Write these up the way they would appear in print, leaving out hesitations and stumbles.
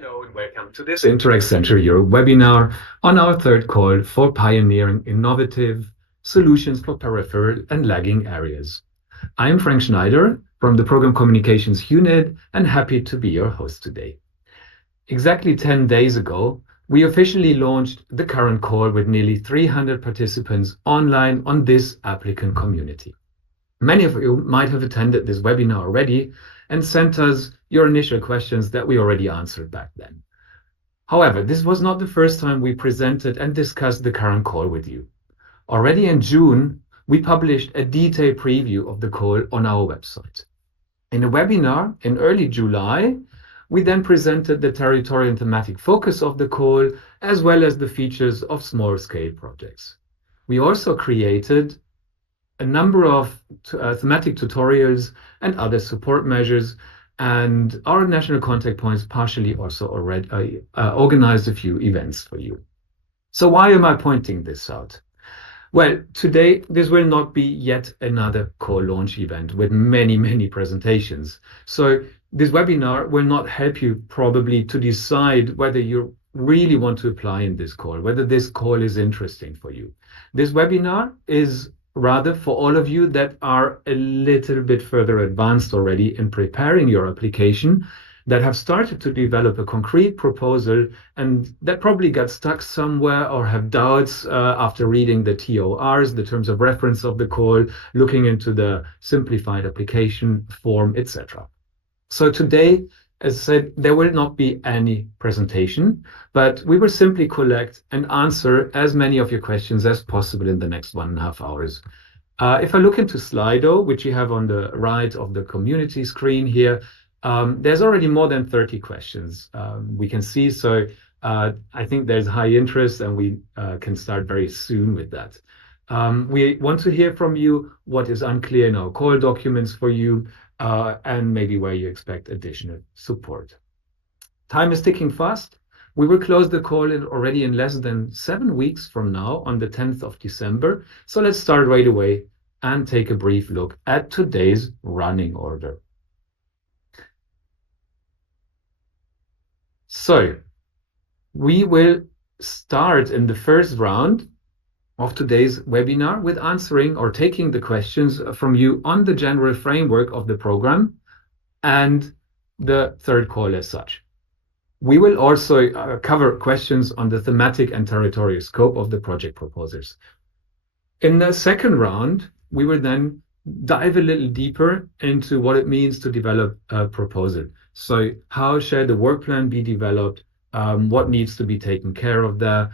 Hello and welcome to this Interreg-central.eu webinar on our third call for pioneering innovative solutions for peripheral and lagging areas. I'm Frank Schneider from the Program Communications Unit and happy to be your host today. Exactly 10 days ago, we officially launched the current call with nearly 300 participants online on this applicant community. Many of you might have attended this webinar already and sent us your initial questions that we already answered back then. However, this was not the first time we presented and discussed the current call with you. Already in June, we published a detailed preview of the call on our website. In a webinar in early July, we then presented the territorial and thematic focus of the call, as well as the features of small-scale projects. We also created a number of thematic tutorials and other support measures, and our national contact points partially also already organized a few events for you. So why am I pointing this out? Well, today this will not be yet another call launch event with many presentations. So this webinar will not help you probably to decide whether you really want to apply in this call, whether this call is interesting for you. This webinar is rather for all of you that are a little bit further advanced already in preparing your application, that have started to develop a concrete proposal and that probably got stuck somewhere or have doubts after reading the TORs, the terms of reference of the call, looking into the simplified application form, etc. So today, as I said, there will not be any presentation, but we will simply collect and answer as many of your questions as possible in the next 1.5 hours. If I look into Slido, which you have on the right of the community screen here, there's already more than 30 questions we can see. So I think there's high interest and we can start very soon with that. We want to hear from you what is unclear in our call documents for you, and maybe where you expect additional support. Time is ticking fast. We will close the call already in less than 7 weeks from now on the 10th of December. So let's start right away and take a brief look at today's running order. So we will start in the first round of today's webinar with answering or taking the questions from you on the general framework of the program and the third call as such. We will also cover questions on the thematic and territorial scope of the project proposals. In the second round, we will then dive a little deeper into what it means to develop a proposal. So how should the work plan be developed? What needs to be taken care of there?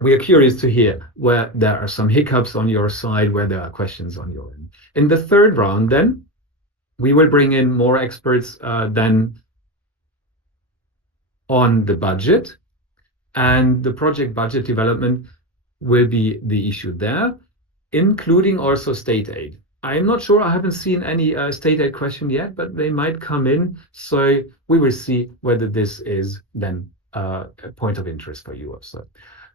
We are curious to hear where there are some hiccups on your side, where there are questions on your end. In the third round, then, we will bring in more experts than on the budget, and the project budget development will be the issue there, including also state aid. I'm not sure, I haven't seen any state aid question yet, but they might come in. So we will see whether this is then a point of interest for you also.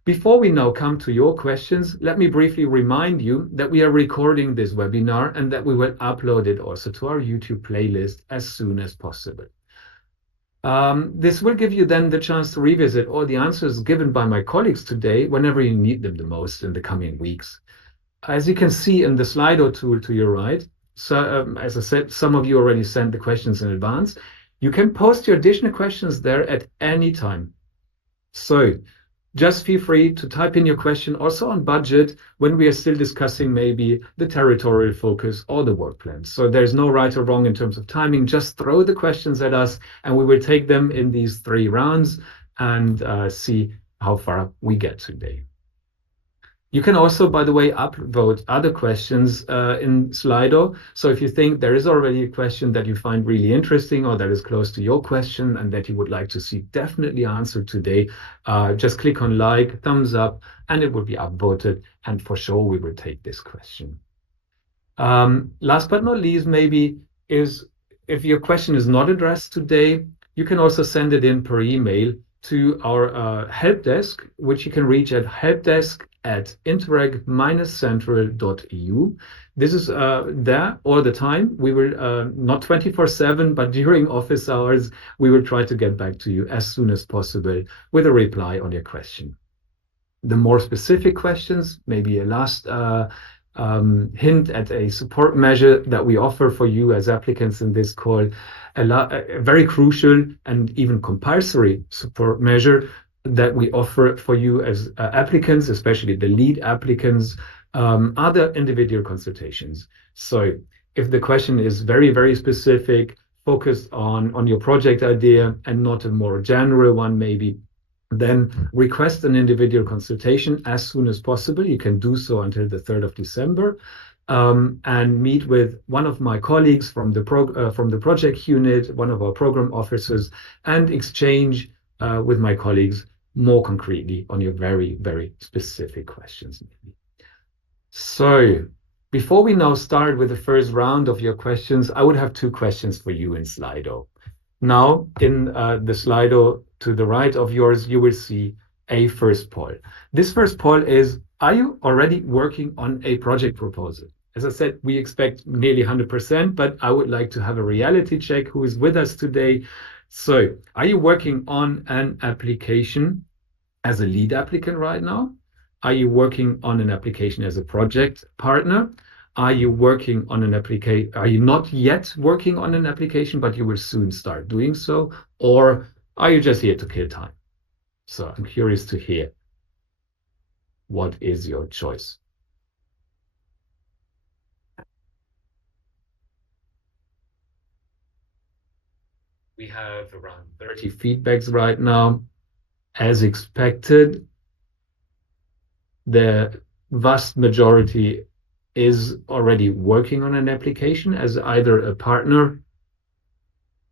Before we now come to your questions, let me briefly remind you that we are recording this webinar and that we will upload it also to our YouTube playlist as soon as possible. This will give you then the chance to revisit all the answers given by my colleagues today whenever you need them the most in the coming weeks. As you can see in the Slido tool to your right, so as I said, some of you already sent the questions in advance. You can post your additional questions there at any time. So just feel free to type in your question also on budget when we are still discussing maybe the territorial focus or the work plan. So there's no right or wrong in terms of timing. Just throw the questions at us and we will take them in these 3 rounds and see how far we get today. You can also, by the way, upvote other questions in Slido. So if you think there is already a question that you find really interesting or that is close to your question and that you would like to see definitely answered today, just click on like, thumbs up, and it will be upvoted. And for sure, we will take this question. Last but not least, maybe is if your question is not addressed today, you can also send it in per email to our help desk, which you can reach at helpdesk community.interreg-central.eu. This is there all the time. We will not 24/7, but during office hours, we will try to get back to you as soon as possible with a reply on your question. The more specific questions, maybe a last hint at a support measure that we offer for you as applicants in this call, a very crucial and even compulsory support measure that we offer for you as applicants, especially the lead applicants, are the individual consultations. So if the question is very, very specific, focused on your project idea and not a more general one, maybe, then request an individual consultation as soon as possible. You can do so until the 3rd of December, and meet with one of my colleagues from the project unit, one of our program officers, and exchange with my colleagues more concretely on your very, very specific questions. So before we now start with the first round of your questions, I would have two questions for you in Slido. Now, in the Slido to the right of yours, you will see a first poll. This first poll is, are you already working on a project proposal? As I said, we expect nearly 100%, but I would like to have a reality check who is with us today. So, are you working on an application as a lead applicant right now? Are you working on an application as a project partner? Are you working on an application? Are you not yet working on an application, but you will soon start doing so? Or are you just here to kill time? So I'm curious to hear, what is your choice? We have around 30 feedbacks right now. As expected, the vast majority is already working on an application as either a partner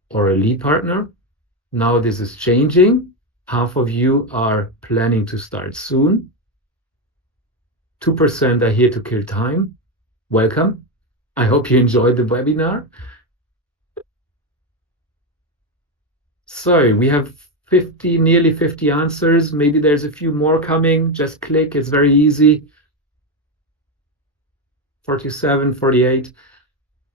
or a lead partner. Now this is changing. Half of you are planning to start soon. 2% are here to kill time. Welcome. I hope you enjoyed the webinar. So we have nearly 50 answers. Maybe there's a few more coming. Just click, it's very easy. 47, 48.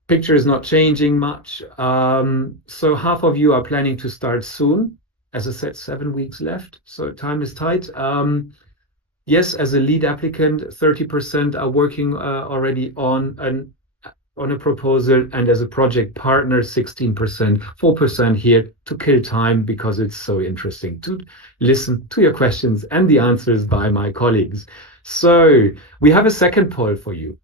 Picture is not changing much. So half of you are planning to start soon. As I said, 7 weeks left, so time is tight. Yes, as a lead applicant, 30% are working already on a proposal, and as a project partner, 16%, 4% here to kill time because it's so interesting to listen to your questions and the answers by my colleagues. So we have a second poll for you.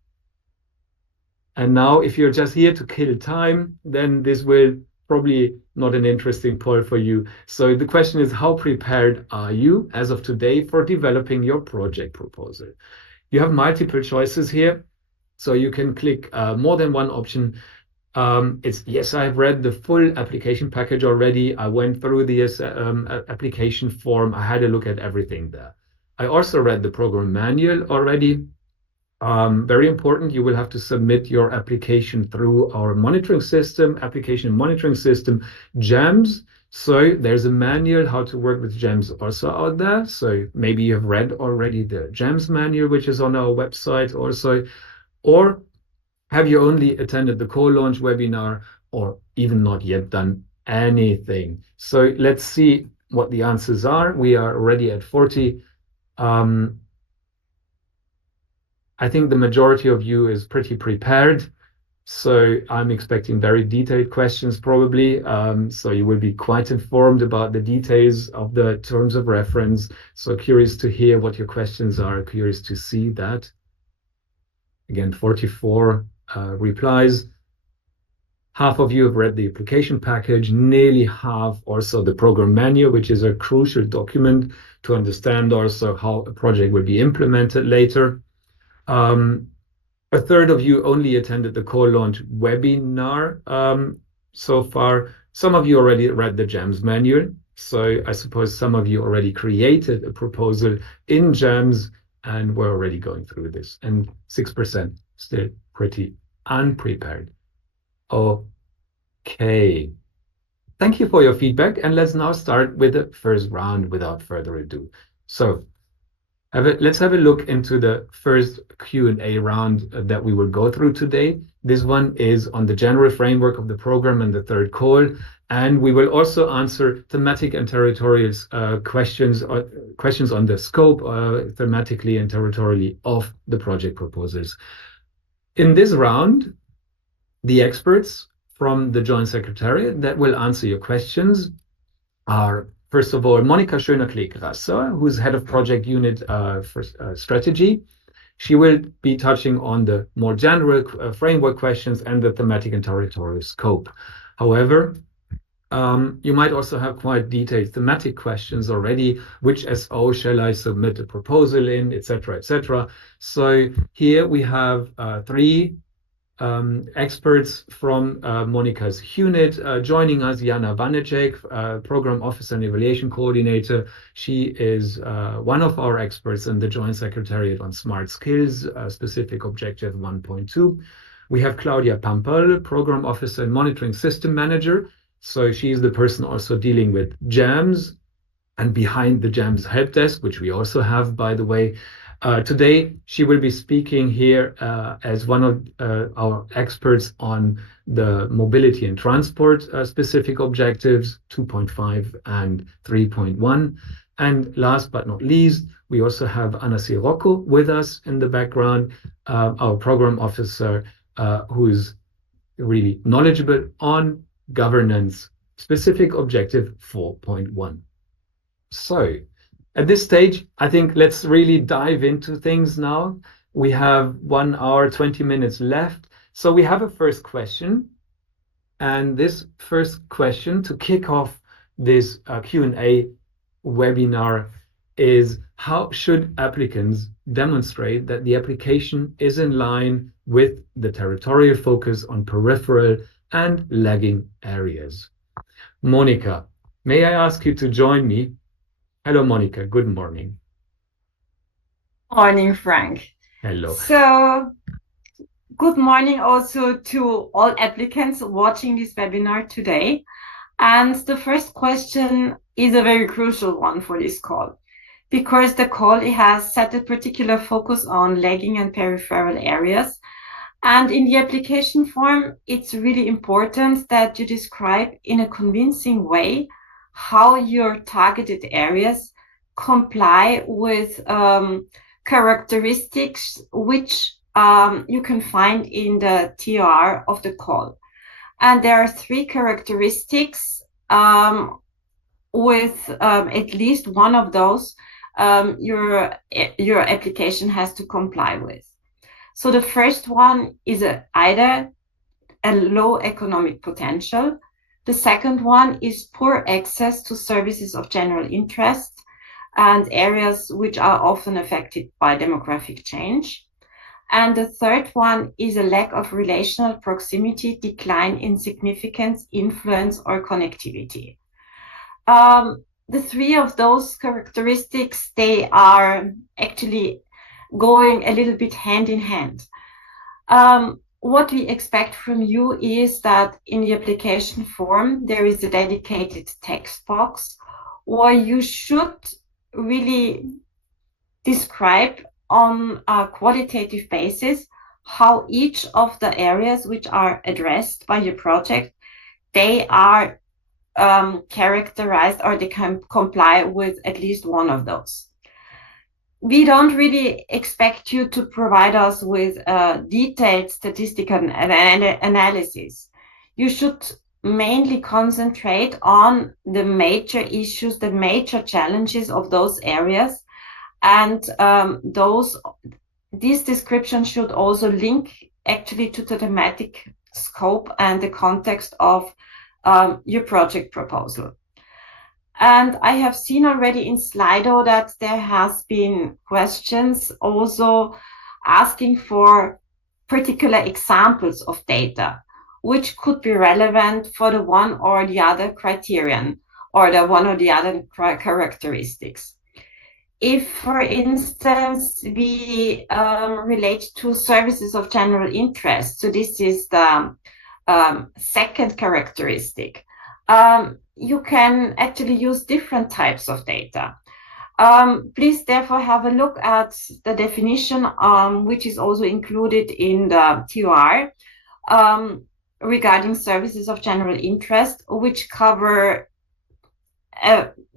And now, if you're just here to kill time, then this will probably not an interesting poll for you. So the question is, how prepared are you as of today for developing your project proposal? You have multiple choices here. So you can click more than one option. It's yes, I've read the full application package already. I went through the application form. I had a look at everything there. I also read the program manual already. Very important, you will have to submit your application through our application monitoring system, GEMS. So there's a manual how to work with GEMS also out there. So maybe you've read already the GEMS manual, which is on our website also. Or have you only attended the co-launch webinar or even not yet done anything? So let's see what the answers are. We are already at 40. I think the majority of you is pretty prepared. So I'm expecting very detailed questions probably. So you will be quite informed about the details of the terms of reference. So curious to hear what your questions are, curious to see that. Again, 44 replies. Half of you have read the application package, nearly half also the program manual, which is a crucial document to understand also how a project will be implemented later. A third of you only attended the co-launch webinar so far. Some of you already read the GEMS manual. So I suppose some of you already created a proposal in GEMS and we're already going through this. And 6% still pretty unprepared. Okay. Thank you for your feedback. And let's now start with the first round without further ado. So Let's have a look into the first Q&A round that we will go through today. This one is on the general framework of the program and the third call, and we will also answer thematic and territorial questions on the scope, thematically and territorially, of the project proposals. In this round, the experts from the Joint Secretariat that will answer your questions are, first of all, Monika Schöner-Kleegrasser, who's head of project unit for strategy. She will be touching on the more general framework questions and the thematic and territorial scope. However, you might also have quite detailed thematic questions already. Which SO shall I submit a proposal in, etc., etc. So here we have three experts from Monika's unit joining us. Jana Vanecek, Program Officer and Evaluation Coordinator. She is one of our experts in the Joint Secretariat on Smart Skills, specific objective 1.2. We have Claudia Pampel, Program Officer and Monitoring System Manager. So she is the person also dealing with JAMS and behind the JAMS help desk, which we also have, by the way. Today, she will be speaking here as one of our experts on the mobility and transport specific objectives 2.5 and 3.1. And last but not least, we also have Anna Sirocco with us in the background, our program officer, who is really knowledgeable on governance specific objective 4.1. So, at this stage, I think let's really dive into things now. We have 1 hour, 20 minutes left. So we have a first question. And this first question to kick off this Q&A webinar is, how should applicants demonstrate that the application is in line with the territorial focus on peripheral and lagging areas? Monika, may I ask you to join me? Hello, Monika. Good morning. Morning, Frank. Hello. So, good morning also to all applicants watching this webinar today. And the first question is a very crucial one for this call, because the call has set a particular focus on lagging and peripheral areas. And in the application form, it's really important that you describe in a convincing way how your targeted areas comply with characteristics which you can find in the TOR of the call. And there are 3 characteristics with at least one of those your application has to comply with. So the first one is either a low economic potential. The second one is poor access to services of general interest and areas which are often affected by demographic change. And the third one is a lack of relational proximity, decline in significance, influence, or connectivity. The 3 of those characteristics, they are actually going a little bit hand in hand. What we expect from you is that in the application form, there is a dedicated text box where you should really describe on a qualitative basis how each of the areas which are addressed by your project, they are characterized, or they can comply with at least one of those. We don't really expect you to provide us with detailed statistical analysis. You should mainly concentrate on the major issues, the major challenges of those areas, and this description should also link actually to the thematic scope and the context of your project proposal. And I have seen already in Slido that there has been questions also asking for particular examples of data, which could be relevant for the one or the other criterion or the one or the other characteristics. If, for instance, we relate to services of general interest, so this is the second characteristic, you can actually use different types of data. Please therefore have a look at the definition, which is also included in the TOR, regarding services of general interest, which cover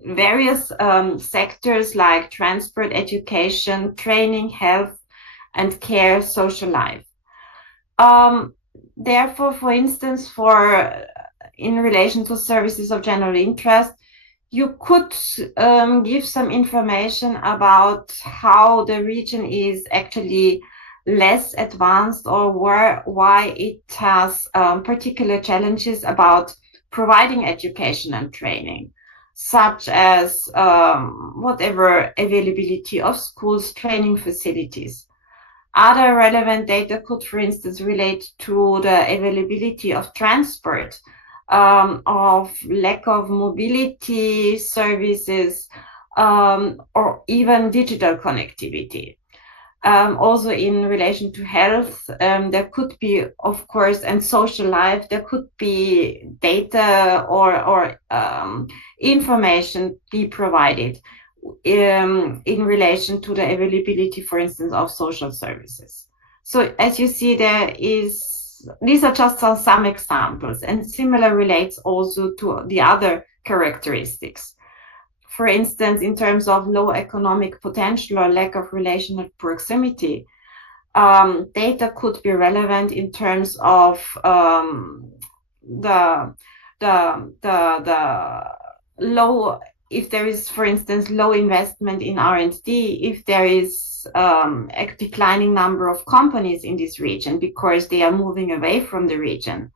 various sectors like transport, education, training, health and care, social life. Therefore, for instance, in relation to services of general interest, you could give some information about how the region is actually less advanced, or why it has particular challenges about providing education and training, such as whatever availability of schools, training facilities. Other relevant data could, for instance, relate to the availability of transport, of lack of mobility services, or even digital connectivity. Also in relation to health, there could be, of course, and social life, there could be data or information be provided in relation to the availability, for instance, of social services. So as you see, these are just some examples, and similar relates also to the other characteristics. For instance, in terms of low economic potential or lack of relational proximity, data could be relevant in terms of the low, if there is, for instance, low investment in R&D, if there is a declining number of companies in this region because they are moving away from the region.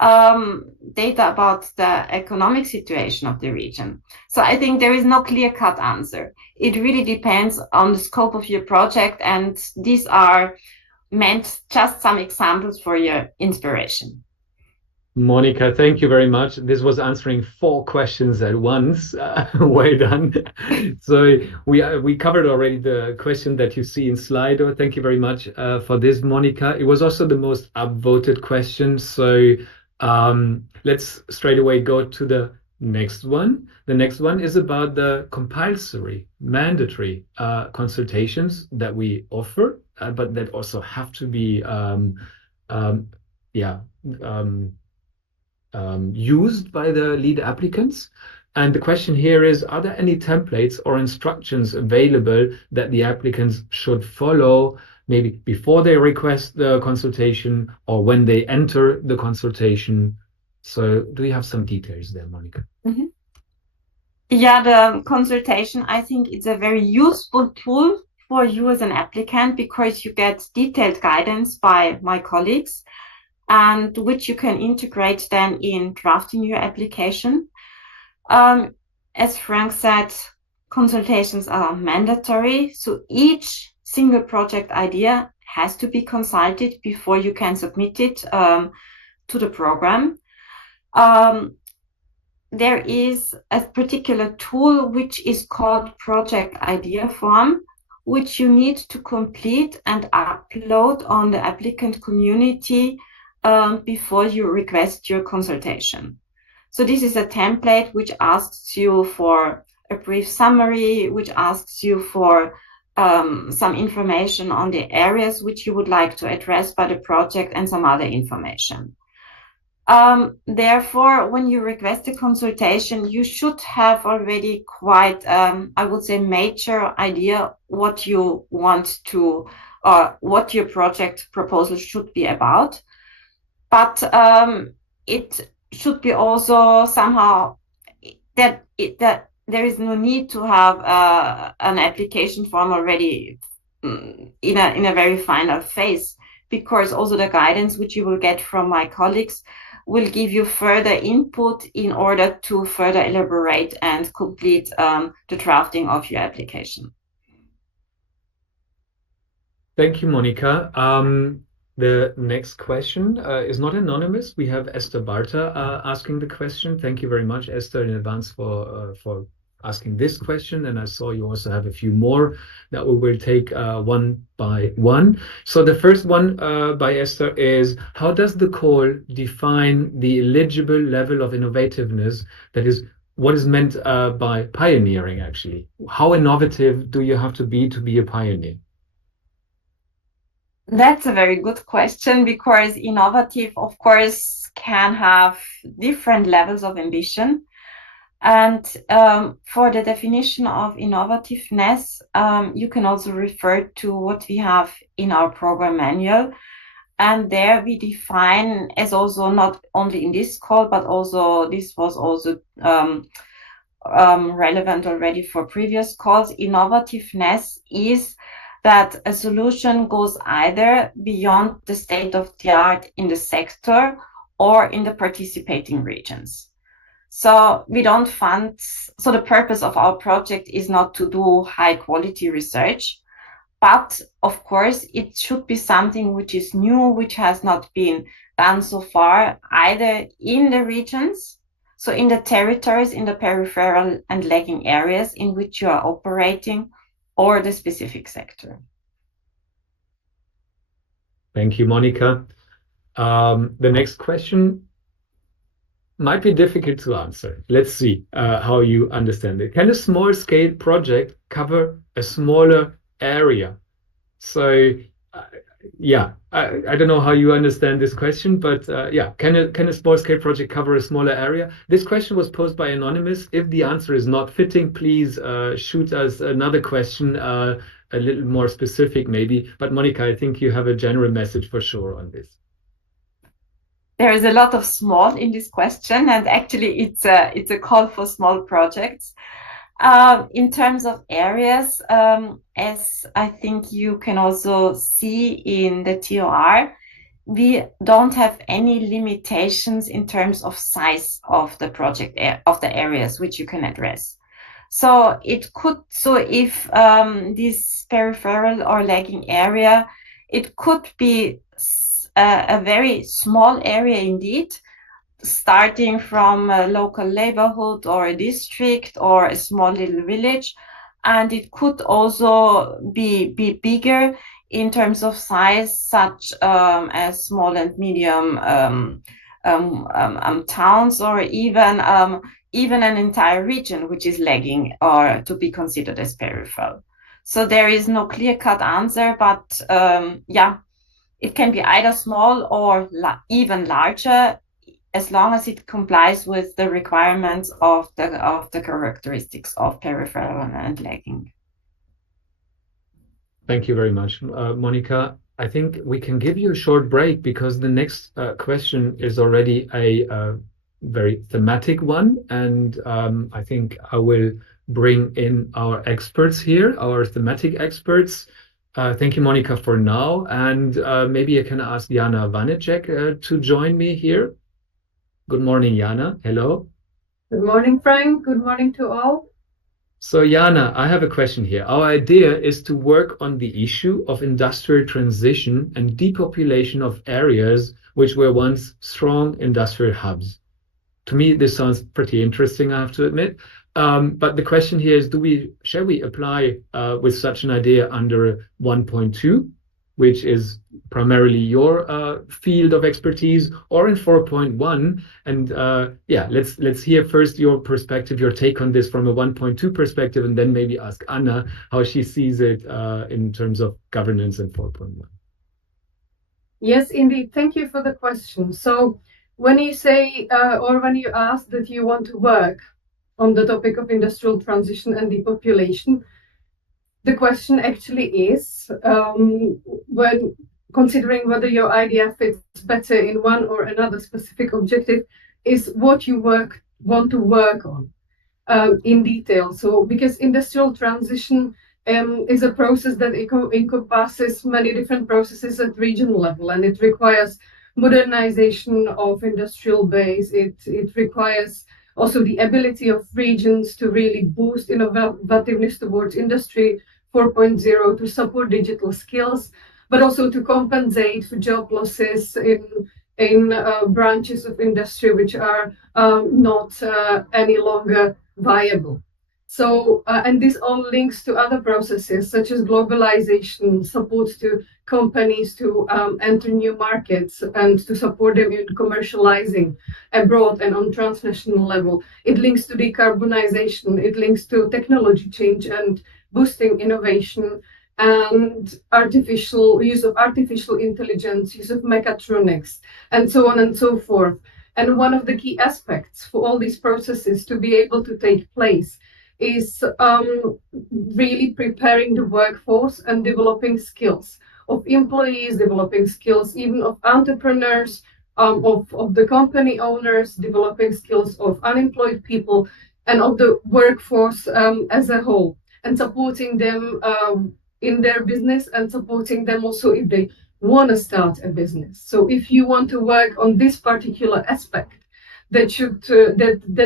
Data about the economic situation of the region. So I think there is no clear-cut answer. It really depends on the scope of your project, and these are meant just some examples for your inspiration. Monica, thank you very much. This was answering 4 questions at once. Well done. So we covered already the question that you see in Slido. Thank you very much for this, Monica. It was also the most upvoted question. So let's straight away go to the next one. The next one is about the compulsory, mandatory consultations that we offer, but that also have to be used by the lead applicants. And the question here is, are there any templates or instructions available that the applicants should follow, maybe before they request the consultation or when they enter the consultation? So do you have some details there, Monica? Mm-hmm. Yeah, the consultation, I think it's a very useful tool for you as an applicant, because you get detailed guidance by my colleagues, and which you can integrate then in drafting your application. As Frank said, consultations are mandatory, so each single project idea has to be consulted before you can submit it to the program. There is a particular tool which is called Project Idea Form, which you need to complete and upload on the Applicant Community before you request your consultation. So this is a template which asks you for a brief summary, which asks you for some information on the areas which you would like to address by the project, and some other information. Therefore, when you request a consultation, you should have already quite, I would say, major idea what you want to, or what your project proposal should be about. But it should be also somehow that there is no need to have an application form already in a very final phase, because also the guidance which you will get from my colleagues will give you further input in order to further elaborate and complete the drafting of your application. Thank you, Monica. The next question is not anonymous. We have Esther Barta asking the question. Thank you very much, Esther, in advance for asking this question. And I saw you also have a few more that we will take one by one. So the first one by Esther is, how does the call define the eligible level of innovativeness that is what is meant by pioneering, actually. How innovative do you have to be a pioneer? That's a very good question, because innovative, of course, can have different levels of ambition. And for the definition of innovativeness, you can also refer to what we have in our program manual. And there we define, as also not only in this call, but also this was also relevant already for previous calls. Innovativeness is that a solution goes either beyond the state of the art in the sector or in the participating regions. So we don't fund, so the purpose of our project is not to do high quality research, but of course it should be something which is new, which has not been done so far, either in the regions, so in the territories, in the peripheral and lagging areas in which you are operating, or the specific sector. Thank you, Monica. The next question might be difficult to answer. Let's see how you understand it. Can a small scale project cover a smaller area? So, yeah, I don't know how you understand this question, but yeah, can a small scale project cover a smaller area? This question was posed by Anonymous. If the answer is not fitting, please shoot us another question, a little more specific maybe. But Monica, I think you have a general message for sure on this. There is a lot of small in this question, and actually it's a call for small projects. In terms of areas, as I think you can also see in the TOR, we don't have any limitations in terms of size of the project, of the areas which you can address. So it could, so if this peripheral or lagging area, it could be a very small area indeed, starting from a local neighborhood or a district or a small little village. And it could also be bigger in terms of size, such as small and medium towns, or even an entire region which is lagging or to be considered as peripheral. So there is no clear-cut answer, but yeah, it can be either small or even larger, as long as it complies with the requirements of the characteristics of peripheral and lagging. Thank you very much, Monica. I think we can give you a short break because the next question is already a very thematic one. And I think I will bring in our experts here, our thematic experts. Thank you, Monica, for now. And maybe I can ask Jana Vanecek to join me here. Good morning, Jana. Hello. Good morning, Frank. Good morning to all. So, Jana, I have a question here. Our idea is to work on the issue of industrial transition and depopulation of areas which were once strong industrial hubs. To me, this sounds pretty interesting, I have to admit. But the question here is, shall we apply with such an idea under 1.2, which is primarily your field of expertise, or in 4.1? And yeah, let's hear first your perspective, your take on this from a 1.2 perspective, and then maybe ask Anna how she sees it in terms of governance in 4.1. Yes, indeed. Thank you for the question. So when you say, or when you ask that you want to work on the topic of industrial transition and depopulation, the question actually is, when considering whether your idea fits better in one or another specific objective, is what you want to work on in detail. So because industrial transition is a process that encompasses many different processes at regional level, and it requires modernization of industrial base. It requires also the ability of regions to really boost innovativeness towards industry 4.0, to support digital skills, but also to compensate for job losses in branches of industry which are not any longer viable. So, and this all links to other processes such as globalization, support to companies to enter new markets and to support them in commercializing abroad and on transnational level. It links to decarbonization, it links to technology change and boosting innovation and use of artificial intelligence, use of mechatronics, and so on and so forth. And one of the key aspects for all these processes to be able to take place is really preparing the workforce and developing skills of employees, developing skills even of entrepreneurs, of the company owners, developing skills of unemployed people, and of the workforce as a whole, and supporting them in their business and supporting them also if they want to start a business. So if you want to work on this particular aspect, that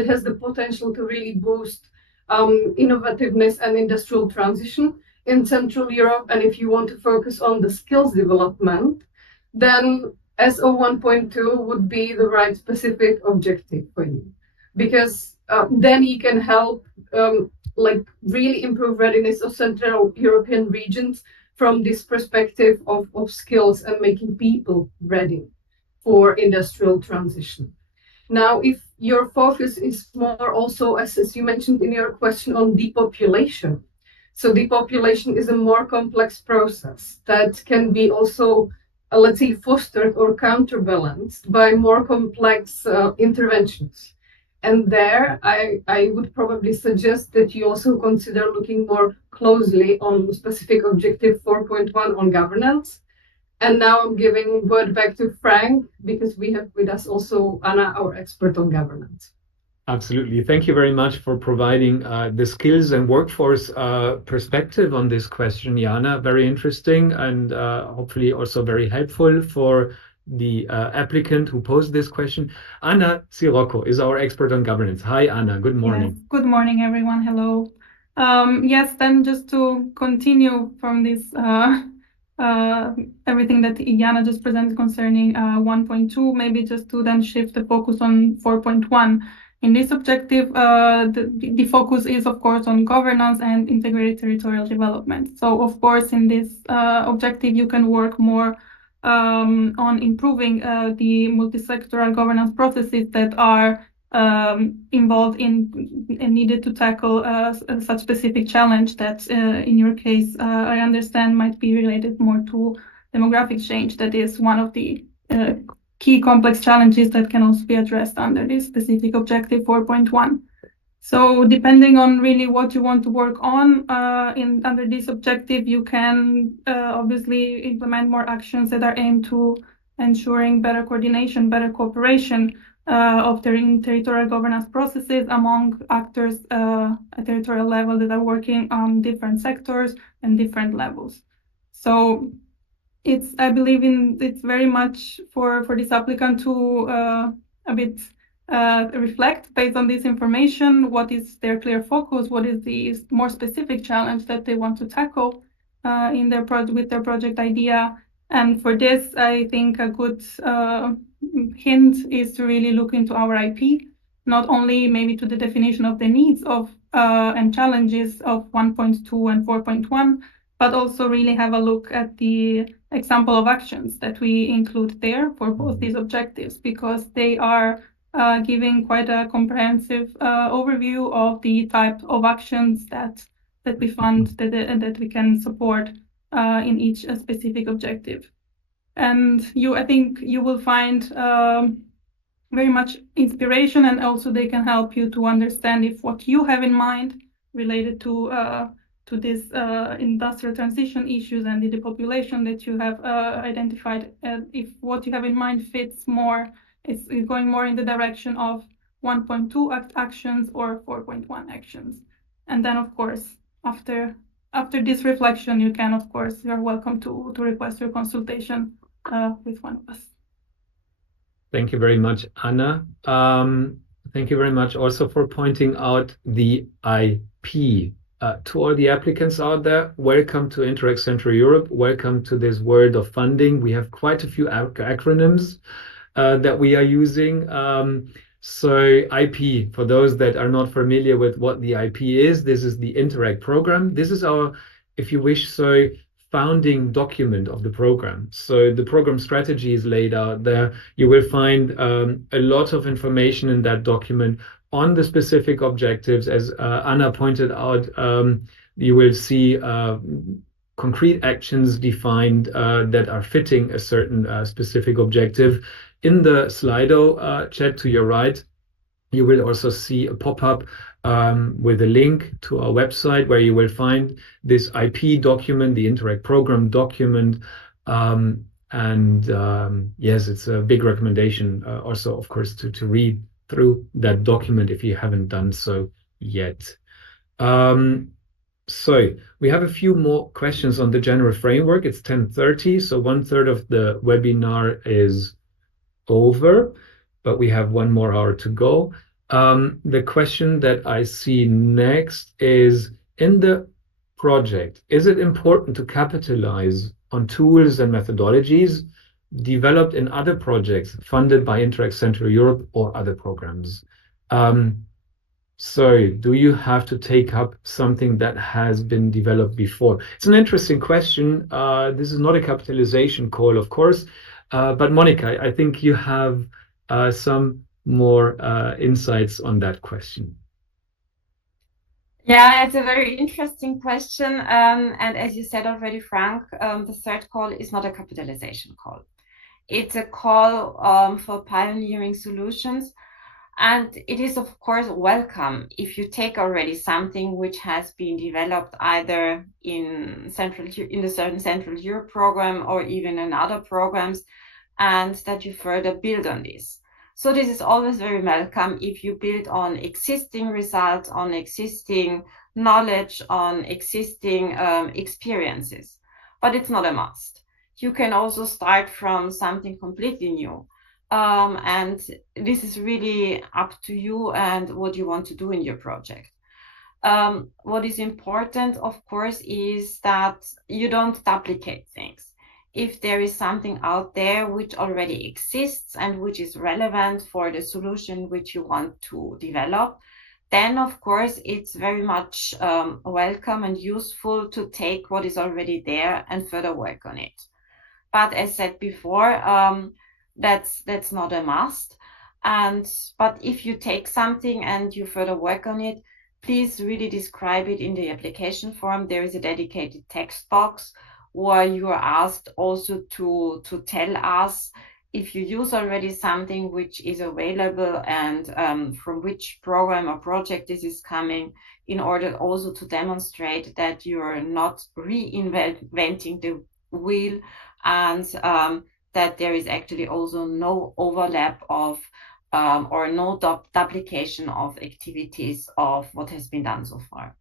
has the potential to really boost innovativeness and industrial transition in Central Europe. And if you want to focus on the skills development, then SO 1.2 would be the right specific objective for you, because then you can help really improve readiness of Central European regions from this perspective of skills and making people ready for industrial transition. Now, if your focus is more also, as you mentioned in your question, on depopulation. So depopulation is a more complex process that can be also, let's say, fostered or counterbalanced by more complex interventions. And there, I would probably suggest that you also consider looking more closely on specific objective 4.1 on governance. And now I'm giving word back to Frank, because we have with us also Anna, our expert on governance. Absolutely. Thank you very much for providing the skills and workforce perspective on this question, Jana. Very interesting and hopefully also very helpful for the applicant who posed this question. Anna Sirocco is our expert on governance. Hi, Anna. Good morning. Yes. Good morning, everyone. Hello. Yes, then just to continue from this everything that Jana just presented concerning 1.2, maybe just to then shift the focus on 4.1. In this objective, the focus is, of course, on governance and integrated territorial development. So, of course, in this objective, you can work more on improving the multi-sectoral governance processes that are involved in and needed to tackle such specific challenge that in your case I understand might be related more to demographic change. That is one of the key complex challenges that can also be addressed under this specific objective 4.1. So depending on really what you want to work on under this objective, you can obviously implement more actions that are aimed to ensuring better coordination, better cooperation of territorial governance processes among actors at territorial level that are working on different sectors and different levels. So I believe it's very much for this applicant to a bit reflect based on this information, what is their clear focus, what is the more specific challenge that they want to tackle in their with their project idea. And for this, I think a good hint is to really look into our IP, not only maybe to the definition of the needs of and challenges of 1.2 and 4.1, but also really have a look at the example of actions that we include there for both these objectives, because they are giving quite a comprehensive overview of the type of actions that we fund, that we can support in each specific objective. And I think you will find very much inspiration, and also they can help you to understand if what you have in mind related to this industrial transition issues and the depopulation that you have identified, if what you have in mind fits more, is going more in the direction of 1.2 actions or 4.1 actions. And then, of course, after this reflection, you're welcome to request your consultation with one of us. Thank you very much, Anna. Thank you very much also for pointing out the IP. To all the applicants out there, welcome to Interreg Central Europe. Welcome to this world of funding. We have quite a few acronyms that we are using. So IP, for those that are not familiar with what the IP is, this is the Interreg program. This is our, if you wish, so founding document of the program. So the program strategy is laid out there. You will find a lot of information in that document on the specific objectives. As Anna pointed out, you will see concrete actions defined that are fitting a certain specific objective. In the Slido chat to your right, you will also see a pop-up with a link to our website where you will find this IP document, the Interreg program document. Yes, it's a big recommendation also, of course, to read through that document if you haven't done so yet. So we have a few more questions on the general framework. It's 10:30, so 1/3 of the webinar is over, but we have 1 more hour to go. The question that I see next is, in the project, is it important to capitalize on tools and methodologies developed in other projects funded by Interreg Central Europe or other programs? So do you have to take up something that has been developed before? It's an interesting question. This is not a capitalization call, of course, but Monica, I think you have some more insights on that question. Yeah, it's a very interesting question. And as you said already, Frank, the third call is not a capitalization call. It's a call for pioneering solutions. And it is, of course, welcome if you take already something which has been developed either in the certain Central Europe program or even in other programs, and that you further build on this. So this is always very welcome if you build on existing results, on existing knowledge, on existing experiences. But it's not a must. You can also start from something completely new. And this is really up to you and what you want to do in your project. What is important, of course, is that you don't duplicate things. If there is something out there which already exists and which is relevant for the solution which you want to develop, then of course it's very much welcome and useful to take what is already there and further work on it. But as said before, that's not a must. But if you take something and you further work on it, please really describe it in the application form. There is a dedicated text box where you are asked also to tell us if you use already something which is available and from which program or project this is coming, in order also to demonstrate that you're not reinventing the wheel, and that there is actually also no overlap of or no duplication of activities of what has been done so far.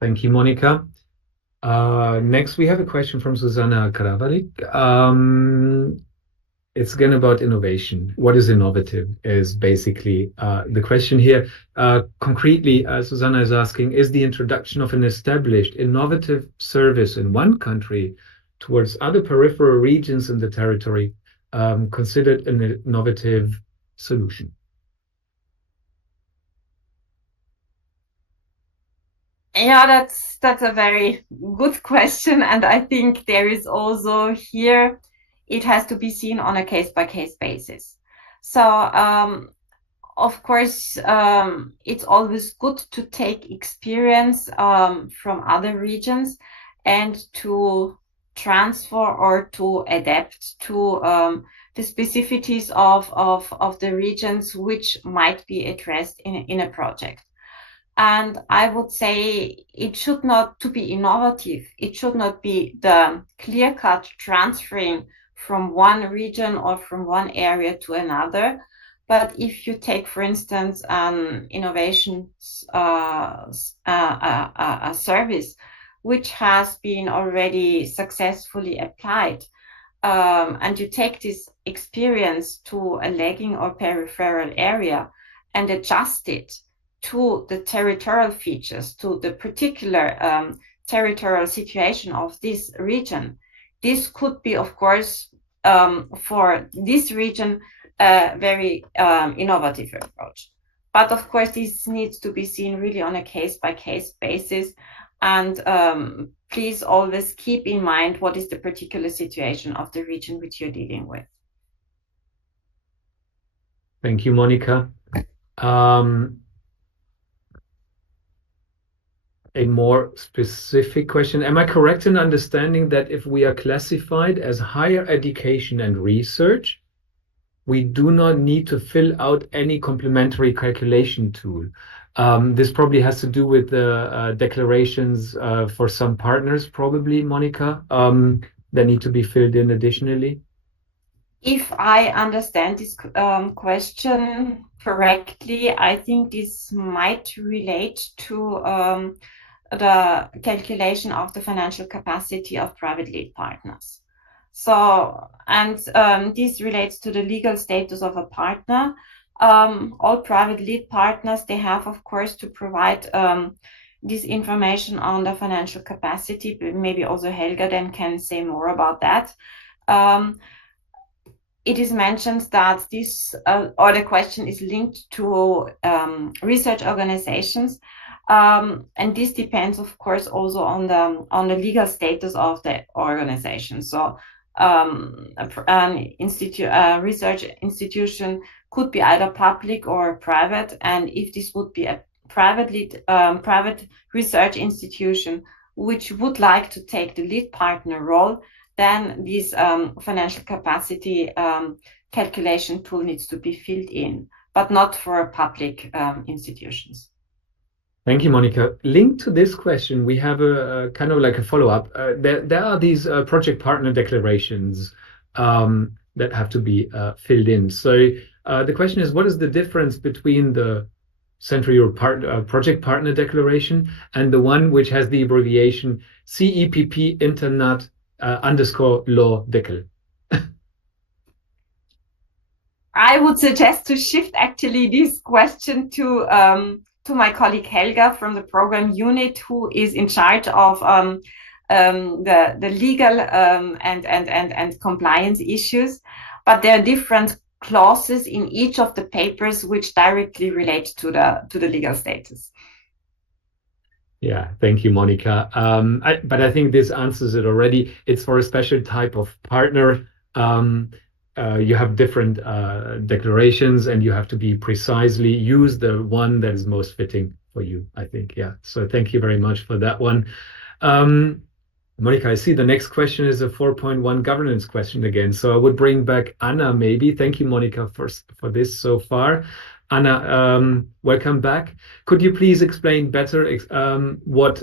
Thank you, Monica. Next, we have a question from Susanna Karavalik. It's again about innovation. What is innovative is basically the question here. Concretely, Susanna is asking, is the introduction of an established innovative service in one country towards other peripheral regions in the territory considered an innovative solution? Yeah, that's a very good question, and I think there is also here, it has to be seen on a case-by-case basis. So of course, it's always good to take experience from other regions and to transfer or to adapt to the specificities of the regions which might be addressed in a project. And I would say it should not, to be innovative, it should not be the clear-cut transferring from one region or from one area to another. But if you take, for instance, an innovation a service which has been already successfully applied, and you take this experience to a lagging or peripheral area and adjust it to the territorial features, to the particular territorial situation of this region, this could be, of course, for this region a very innovative approach. But of course, this needs to be seen really on a case-by-case basis. And please always keep in mind what is the particular situation of the region which you're dealing with. Thank you, Monica. A more specific question. Am I correct in understanding that if we are classified as higher education and research, we do not need to fill out any complementary calculation tool? This probably has to do with the declarations for some partners, probably, Monica, that need to be filled in additionally. If I understand this question correctly, I think this might relate to the calculation of the financial capacity of private lead partners. So, and this relates to the legal status of a partner. All private lead partners, they have, of course, to provide this information on the financial capacity. Maybe also Helga then can say more about that. It is mentioned that this, or the question is linked to research organizations. And this depends, of course, also on the legal status of the organization. So a research institution could be either public or private, and if this would be a private research institution which would like to take the lead partner role, then this financial capacity calculation tool needs to be filled in, but not for public institutions. Thank you, Monica. Linked to this question, we have a kind of like a follow-up. There are these project partner declarations that have to be filled in. So the question is, what is the difference between the Central Europe project partner declaration and the one which has the abbreviation CEPP Internat _law deckel? I would suggest to shift actually this question to my colleague Helga from the program unit, who is in charge of the legal and compliance issues. But there are different clauses in each of the papers which directly relate to the legal status. Yeah, thank you, Monica. But I think this answers it already. It's for a special type of partner. You have different declarations, and you have to be precisely use the one that is most fitting for you, I think. Yeah. So thank you very much for that one. Monica, I see the next question is a 4.1 governance question again. So I would bring back Anna, maybe. Thank you, Monica, for this so far. Anna, welcome back. Could you please explain better what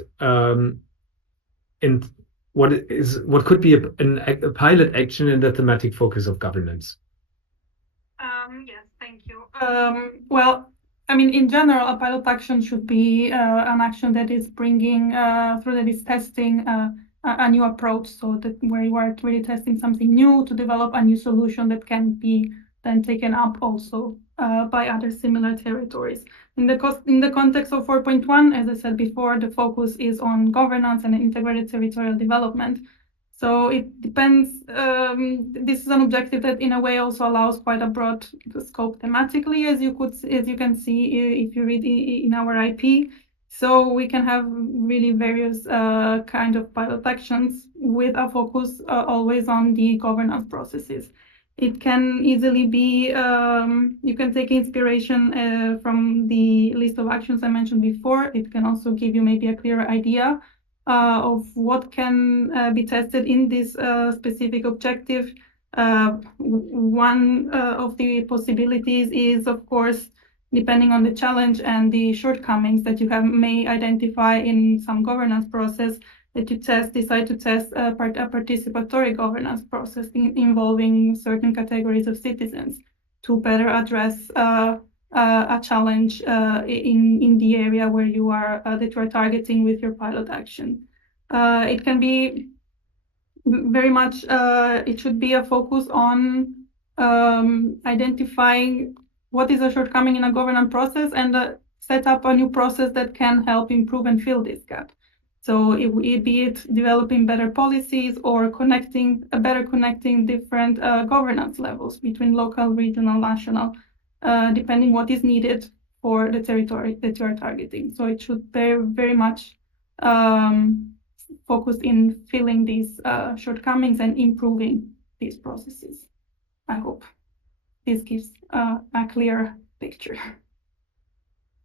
could be a pilot action in the thematic focus of governance? Yes, thank you. Well, I mean, in general, a pilot action should be an action that is bringing through that is testing a new approach, so that where you are really testing something new to develop a new solution that can be then taken up also by other similar territories. In the context of 4.1, as I said before, the focus is on governance and integrated territorial development. So it depends. This is an objective that, in a way, also allows quite a broad scope thematically, as you can see if you read in our IP. So we can have really various kind of pilot actions with a focus always on the governance processes. It can easily be, you can take inspiration from the list of actions I mentioned before. It can also give you maybe a clearer idea of what can be tested in this specific objective. One of the possibilities is, of course, depending on the challenge and the shortcomings that you may identify in some governance process, that you decide to test a participatory governance process involving certain categories of citizens to better address a challenge in the area where you are that you are targeting with your pilot action. It can be very much. It should be a focus on identifying what is a shortcoming in a governance process and set up a new process that can help improve and fill this gap. So be it developing better policies or better connecting different governance levels between local, regional, national, depending what is needed for the territory that you are targeting. So it should be very much focused in filling these shortcomings and improving these processes. I hope this gives a clear picture.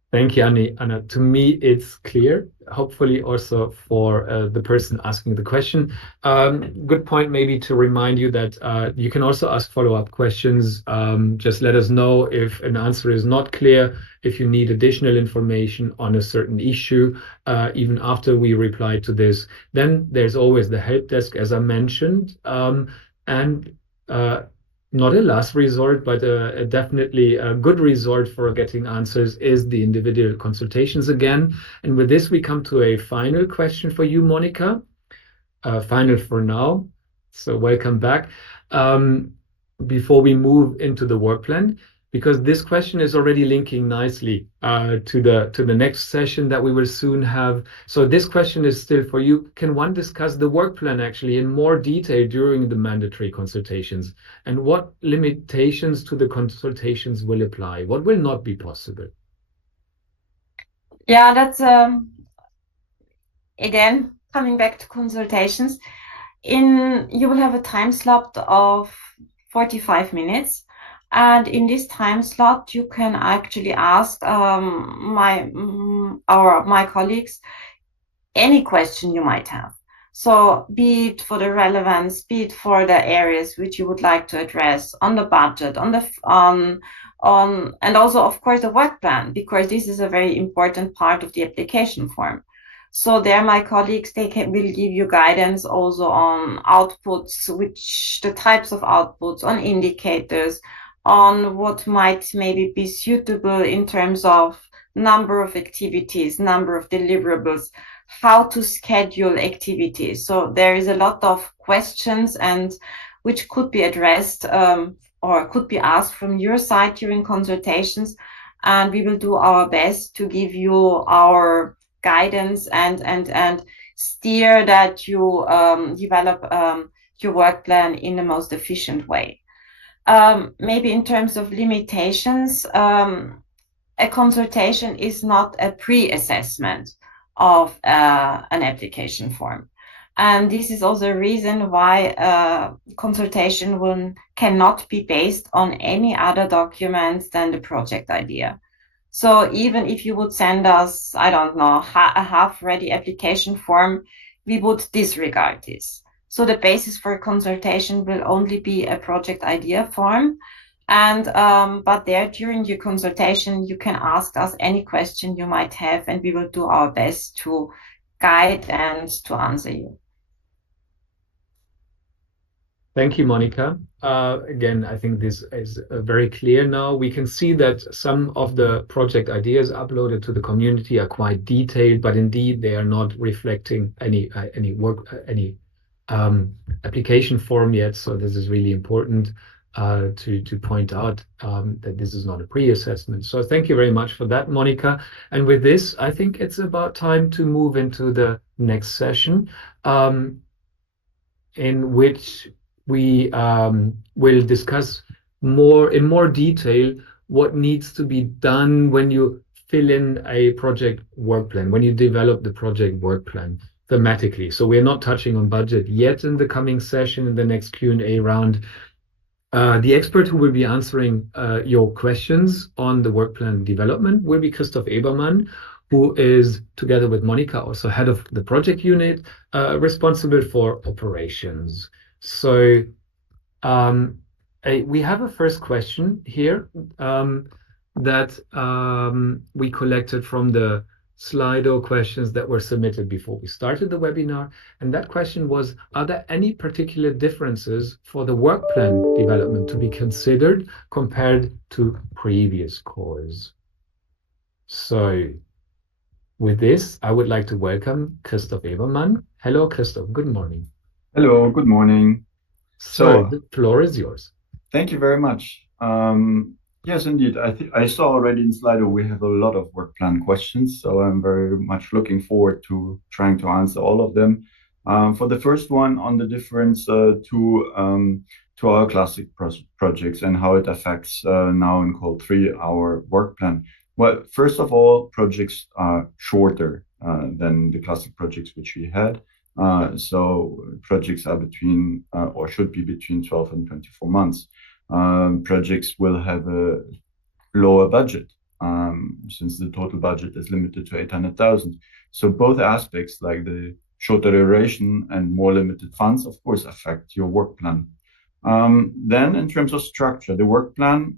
Thank you, Anna. To me, it's clear. Hopefully, also for the person asking the question. Good point, maybe to remind you that you can also ask follow-up questions. Just let us know if an answer is not clear, if you need additional information on a certain issue, even after we reply to this. Then there's always the help desk, as I mentioned, and not a last resort, but definitely a good resort for getting answers is the individual consultations again. And with this, we come to a final question for you, Monica. Final for now. So welcome back. Before we move into the work plan, because this question is already linking nicely to the next session that we will soon have. So this question is still for you. Can one discuss the work plan actually in more detail during the mandatory consultations? And what limitations to the consultations will apply? What will not be possible? Yeah, that's again coming back to consultations. You will have a time slot of 45 minutes. And in this time slot, you can actually ask my colleagues any question you might have. So be it for the relevance, be it for the areas which you would like to address on the budget, and also of course the work plan, because this is a very important part of the application form. So there, my colleagues, will give you guidance also on outputs, the types of outputs, on indicators, on what might maybe be suitable in terms of number of activities, number of deliverables, how to schedule activities. So there is a lot of questions and which could be addressed or could be asked from your side during consultations. And we will do our best to give you our guidance and steer that you develop your work plan in the most efficient way. Maybe in terms of limitations, a consultation is not a pre-assessment of an application form. And this is also a reason why consultation cannot be based on any other documents than the project idea. So even if you would send us, I don't know, a half-ready application form, we would disregard this. So the basis for consultation will only be a project idea form. And but there, during your consultation, you can ask us any question you might have, and we will do our best to guide and to answer you. Thank you, Monica. Again, I think this is very clear now. We can see that some of the project ideas uploaded to the community are quite detailed, but indeed they are not reflecting any application form yet. So this is really important to point out that this is not a pre-assessment. So thank you very much for that, Monica. And with this, I think it's about time to move into the next session, in which we will discuss in more detail what needs to be done when you fill in a project work plan, when you develop the project work plan thematically. So we're not touching on budget yet in the coming session, in the next Q&A round. The expert who will be answering your questions on the work plan development will be Christoph Ebermann, who is, together with Monica, also head of the project unit, responsible for operations. So we have a first question here that we collected from the Slido questions that were submitted before we started the webinar. And that question was, are there any particular differences for the work plan development to be considered compared to previous calls? So with this, I would like to welcome Christoph Ebermann. Hello, Christoph. Good morning. Hello, good morning. So the floor is yours. Thank you very much. Yes, indeed. I saw already in Slido we have a lot of work plan questions, so I'm very much looking forward to trying to answer all of them. For the first one on the difference to our classic projects and how it affects now in Call 3 our work plan. Well, first of all, projects are shorter than the classic projects which we had. So projects are between or should be between 12 and 24 months. Projects will have a lower budget since the total budget is limited to 800,000. So both aspects, like the shorter duration and more limited funds, of course, affect your work plan. Then in terms of structure, the work plan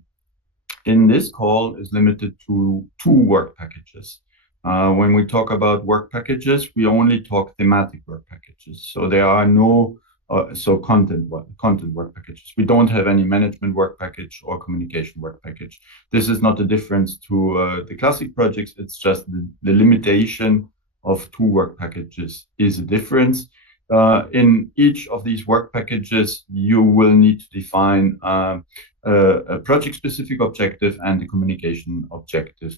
in this call is limited to 2 work packages. When we talk about work packages, we only talk thematic work packages. So there are no content work packages. We don't have any management work package or communication work package. This is not a difference to the classic projects. It's just the limitation of 2 work packages is a difference. In each of these work packages, you will need to define a project-specific objective and a communication objective,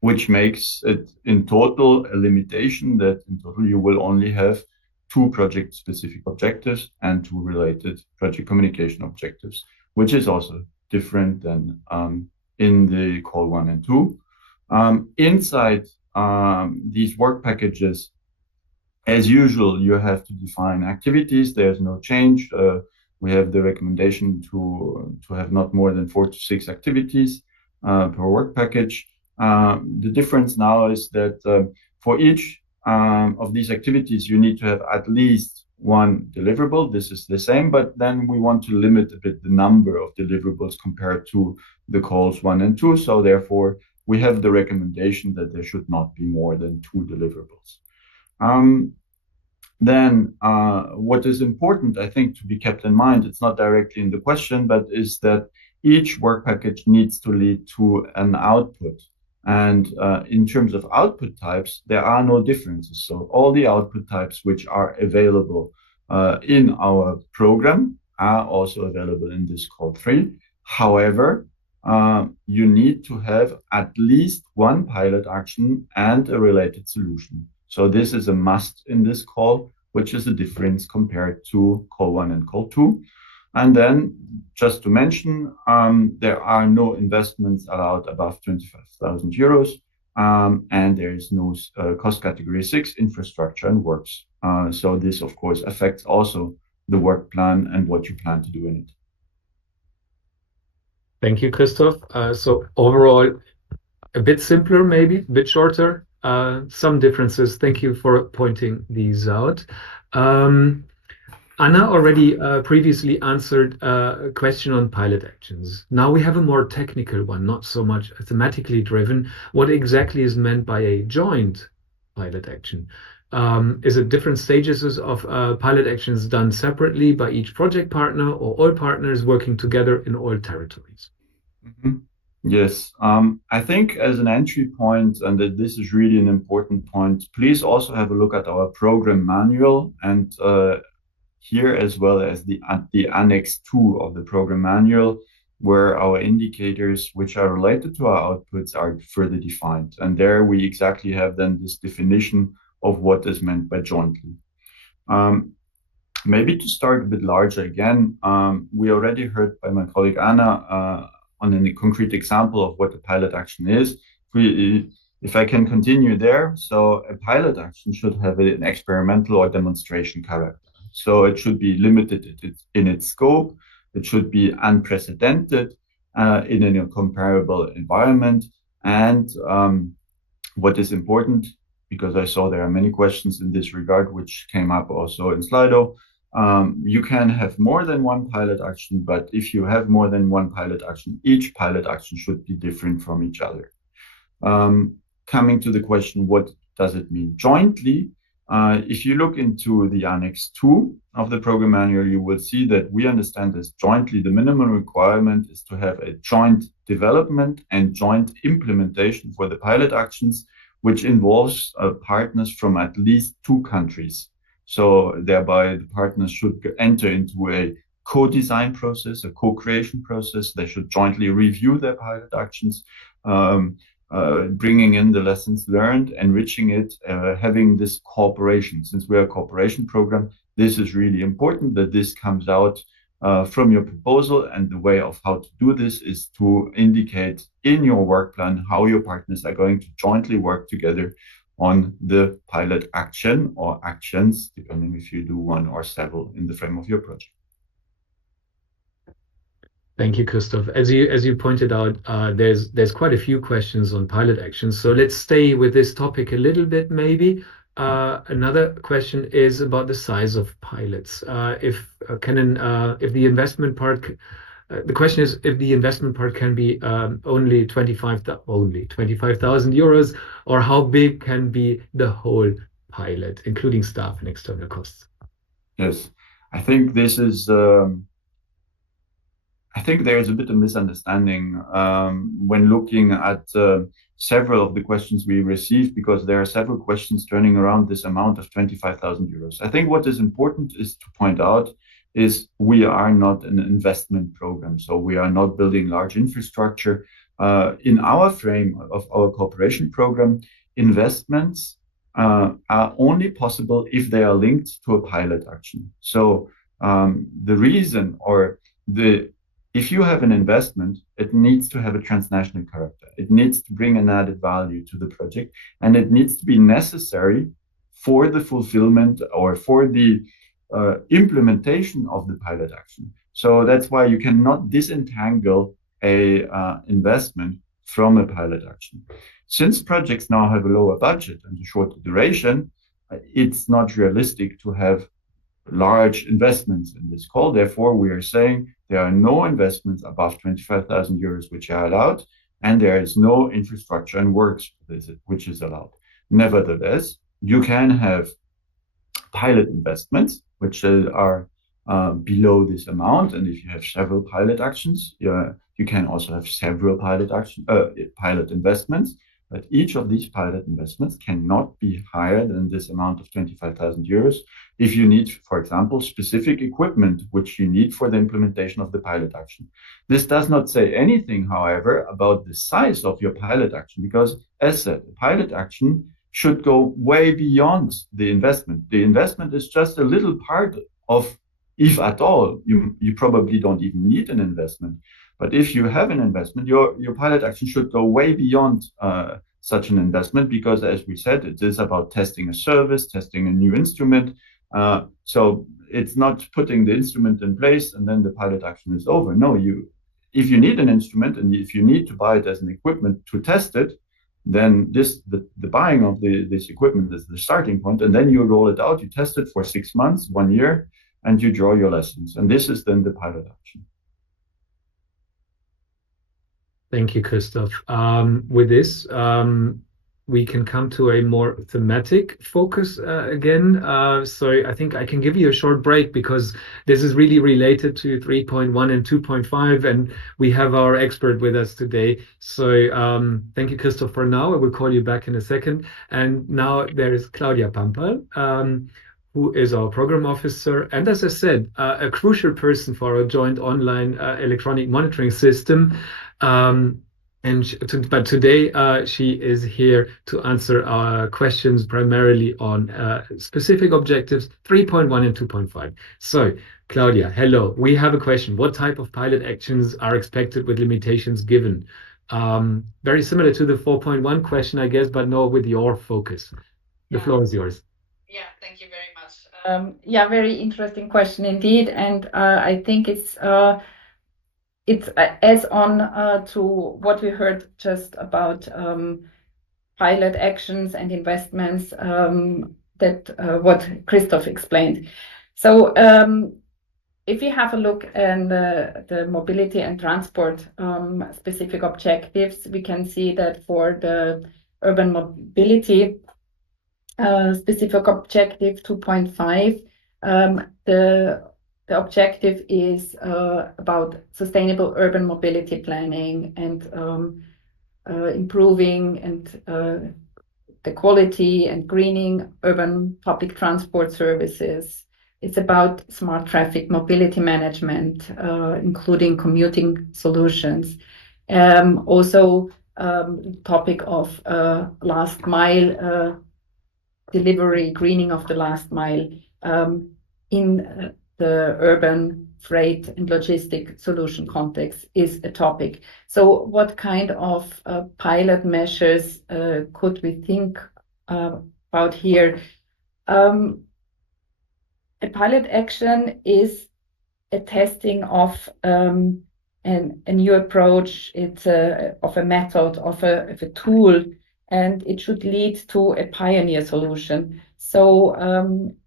which makes it in total a limitation that in total you will only have 2 project-specific objectives and 2 related project communication objectives, which is also different than in the call 1 and 2. Inside these work packages, as usual, you have to define activities. There's no change. We have the recommendation to have not more than 4 to 6 activities per work package. The difference now is that for each of these activities, you need to have at least 1 deliverable. This is the same, but then we want to limit a bit the number of deliverables compared to the calls 1 and 2. So therefore, we have the recommendation that there should not be more than 2 deliverables. Then what is important, I think, to be kept in mind, it's not directly in the question, but is that each work package needs to lead to an output. And in terms of output types, there are no differences. So all the output types which are available in our program are also available in this call 3. However, you need to have at least 1 pilot action and a related solution. So this is a must in this call, which is a difference compared to call 1 and call 2. And then, just to mention, there are no investments allowed above 25,000 euros, and there is no cost category 6, infrastructure and works. So this, of course, affects also the work plan and what you plan to do in it. Thank you, Christoph. So overall, a bit simpler, maybe, a bit shorter. Some differences. Thank you for pointing these out. Anna already previously answered a question on pilot actions. Now we have a more technical one, not so much thematically driven. What exactly is meant by a joint pilot action? Is it different stages of pilot actions done separately by each project partner, or all partners working together in all territories? Mm-hmm. Yes, I think as an entry point, and that this is really an important point, please also have a look at our program manual, and here as well as the Annex 2 of the program manual, where our indicators which are related to our outputs are further defined. And there we exactly have then this definition of what is meant by jointly. Maybe to start a bit larger again, we already heard by my colleague Anna on a concrete example of what a pilot action is. If I can continue there, so a pilot action should have an experimental or demonstration character. So it should be limited in its scope. It should be unprecedented in a comparable environment. And what is important, because I saw there are many questions in this regard, which came up also in Slido, you can have more than 1 pilot action, but if you have more than 1 pilot action, each pilot action should be different from each other. Coming to the question, what does it mean jointly? If you look into the Annex 2 of the program manual, you will see that we understand this jointly. The minimum requirement is to have a joint development and joint implementation for the pilot actions, which involves partners from at least 2 countries. So thereby the partners should enter into a co-design process, a co-creation process. They should jointly review their pilot actions, bringing in the lessons learned, enriching it, having this cooperation. Since we're a cooperation program, this is really important that this comes out from your proposal, and the way of how to do this is to indicate in your work plan how your partners are going to jointly work together on the pilot action or actions, depending if you do one or several in the frame of your project. Thank you, Christoph. As you pointed out, there's quite a few questions on pilot actions. So let's stay with this topic a little bit, maybe. Another question is about the size of pilots. If the investment part, the question is if the investment part can be only 25,000 euros, or how big can be the whole pilot, including staff and external costs? Yes, I think this is. I think there is a bit of misunderstanding when looking at several of the questions we received, because there are several questions turning around this amount of 25,000 euros. I think what is important is to point out is we are not an investment program. So we are not building large infrastructure. In our frame of our cooperation program, investments are only possible if they are linked to a pilot action. So the reason or if you have an investment, it needs to have a transnational character. It needs to bring an added value to the project, and it needs to be necessary for the fulfillment or for the implementation of the pilot action. So that's why you cannot disentangle a investment from a pilot action. Since projects now have a lower budget and a shorter duration, it's not realistic to have large investments in this call. Therefore, we are saying there are no investments above 25,000 euros which are allowed, and there is no infrastructure and works which is allowed. Nevertheless, you can have pilot investments which are below this amount, and if you have several pilot actions, you can also have several pilot investments. But each of these pilot investments cannot be higher than this amount of 25,000 euros if you need, for example, specific equipment which you need for the implementation of the pilot action. This does not say anything, however, about the size of your pilot action, because as said, the pilot action should go way beyond the investment. The investment is just a little part of, if at all, you probably don't even need an investment. But if you have an investment, your pilot action should go way beyond such an investment, because as we said, it is about testing a service, testing a new instrument. So it's not putting the instrument in place and then the pilot action is over. No, if you need an instrument and if you need to buy it as an equipment to test it, then the buying of this equipment is the starting point, and then you roll it out, you test it for 6 months, 1 year, and you draw your lessons. And this is then the pilot action. Thank you, Christoph. With this, we can come to a more thematic focus again. So I think I can give you a short break because this is really related to 3.1 and 2.5, and we have our expert with us today. So thank you, Christoph, for now. I will call you back in a second. And now there is Claudia Pampal, who is our program officer, and as I said, a crucial person for our joint online electronic monitoring system. But today she is here to answer our questions primarily on specific objectives 3.1 and 2.5. So, Claudia, hello. We have a question. What type of pilot actions are expected with limitations given? Very similar to the 4.1 question, I guess, but no, with your focus. The floor is yours. Yeah, thank you very much. Yeah, very interesting question indeed, and I think it's adds on to what we heard just about pilot actions and investments that what Christoph explained. So if you have a look at the mobility and transport specific objectives, we can see that for the urban mobility specific objective 2.5, the objective is about sustainable urban mobility planning and improving and the quality and greening urban public transport services, It's about smart traffic mobility management, including commuting solutions. Also, topic of last mile delivery, greening of the last mile in the urban freight and logistic solution context is a topic. So what kind of pilot measures could we think about here? A pilot action is a testing of a new approach. It's of a method, of a tool, and it should lead to a pioneer solution. So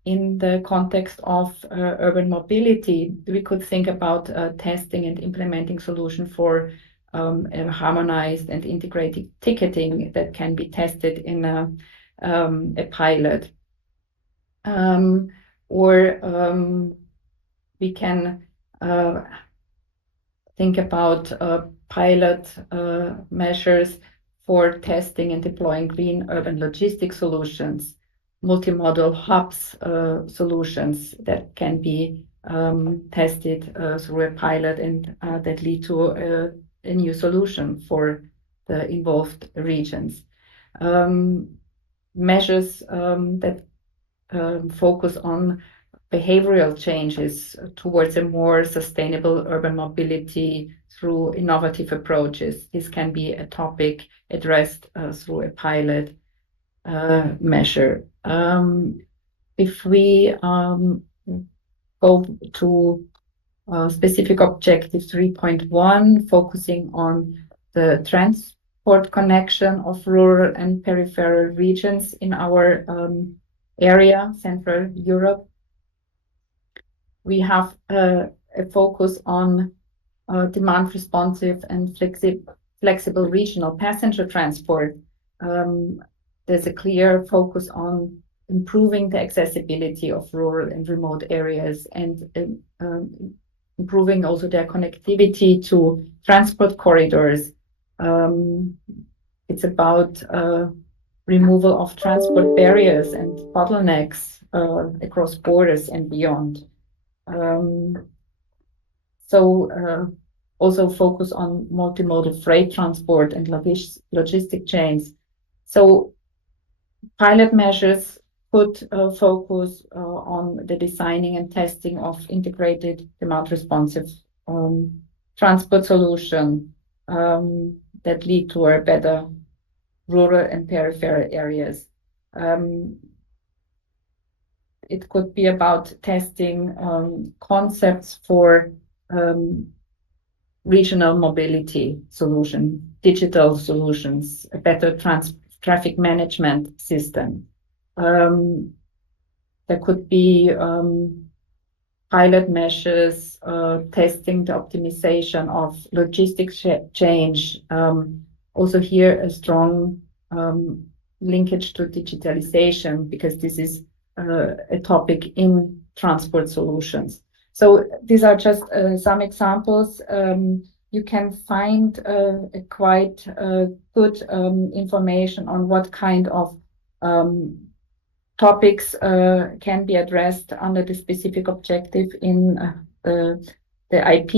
in the context of urban mobility, we could think about testing and implementing solution for a harmonized and integrated ticketing that can be tested in a pilot. Or we can think about pilot measures for testing and deploying green urban logistics solutions, multimodal hubs solutions that can be tested through a pilot and that lead to a new solution for the involved regions. Measures that focus on behavioral changes towards a more sustainable urban mobility through innovative approaches. This can be a topic addressed through a pilot measure. If we go to specific objective 3.1, focusing on the transport connection of rural and peripheral regions in our area, Central Europe, we have a focus on demand responsive and flexible regional passenger transport. There's a clear focus on improving the accessibility of rural and remote areas and improving also their connectivity to transport corridors. It's about removal of transport barriers and bottlenecks across borders and beyond. Also focus on multimodal freight transport and logistic chains. So pilot measures could focus on the designing and testing of integrated demand responsive transport solution that lead to a better rural and peripheral areas. It could be about testing concepts for regional mobility solution, digital solutions, a better traffic management system. There could be pilot measures testing the optimization of logistics change. Also here a strong linkage to digitalization, because this is a topic in transport solutions. So these are just some examples. You can find a quite good information on what kind of topics can be addressed under the specific objective in the IP,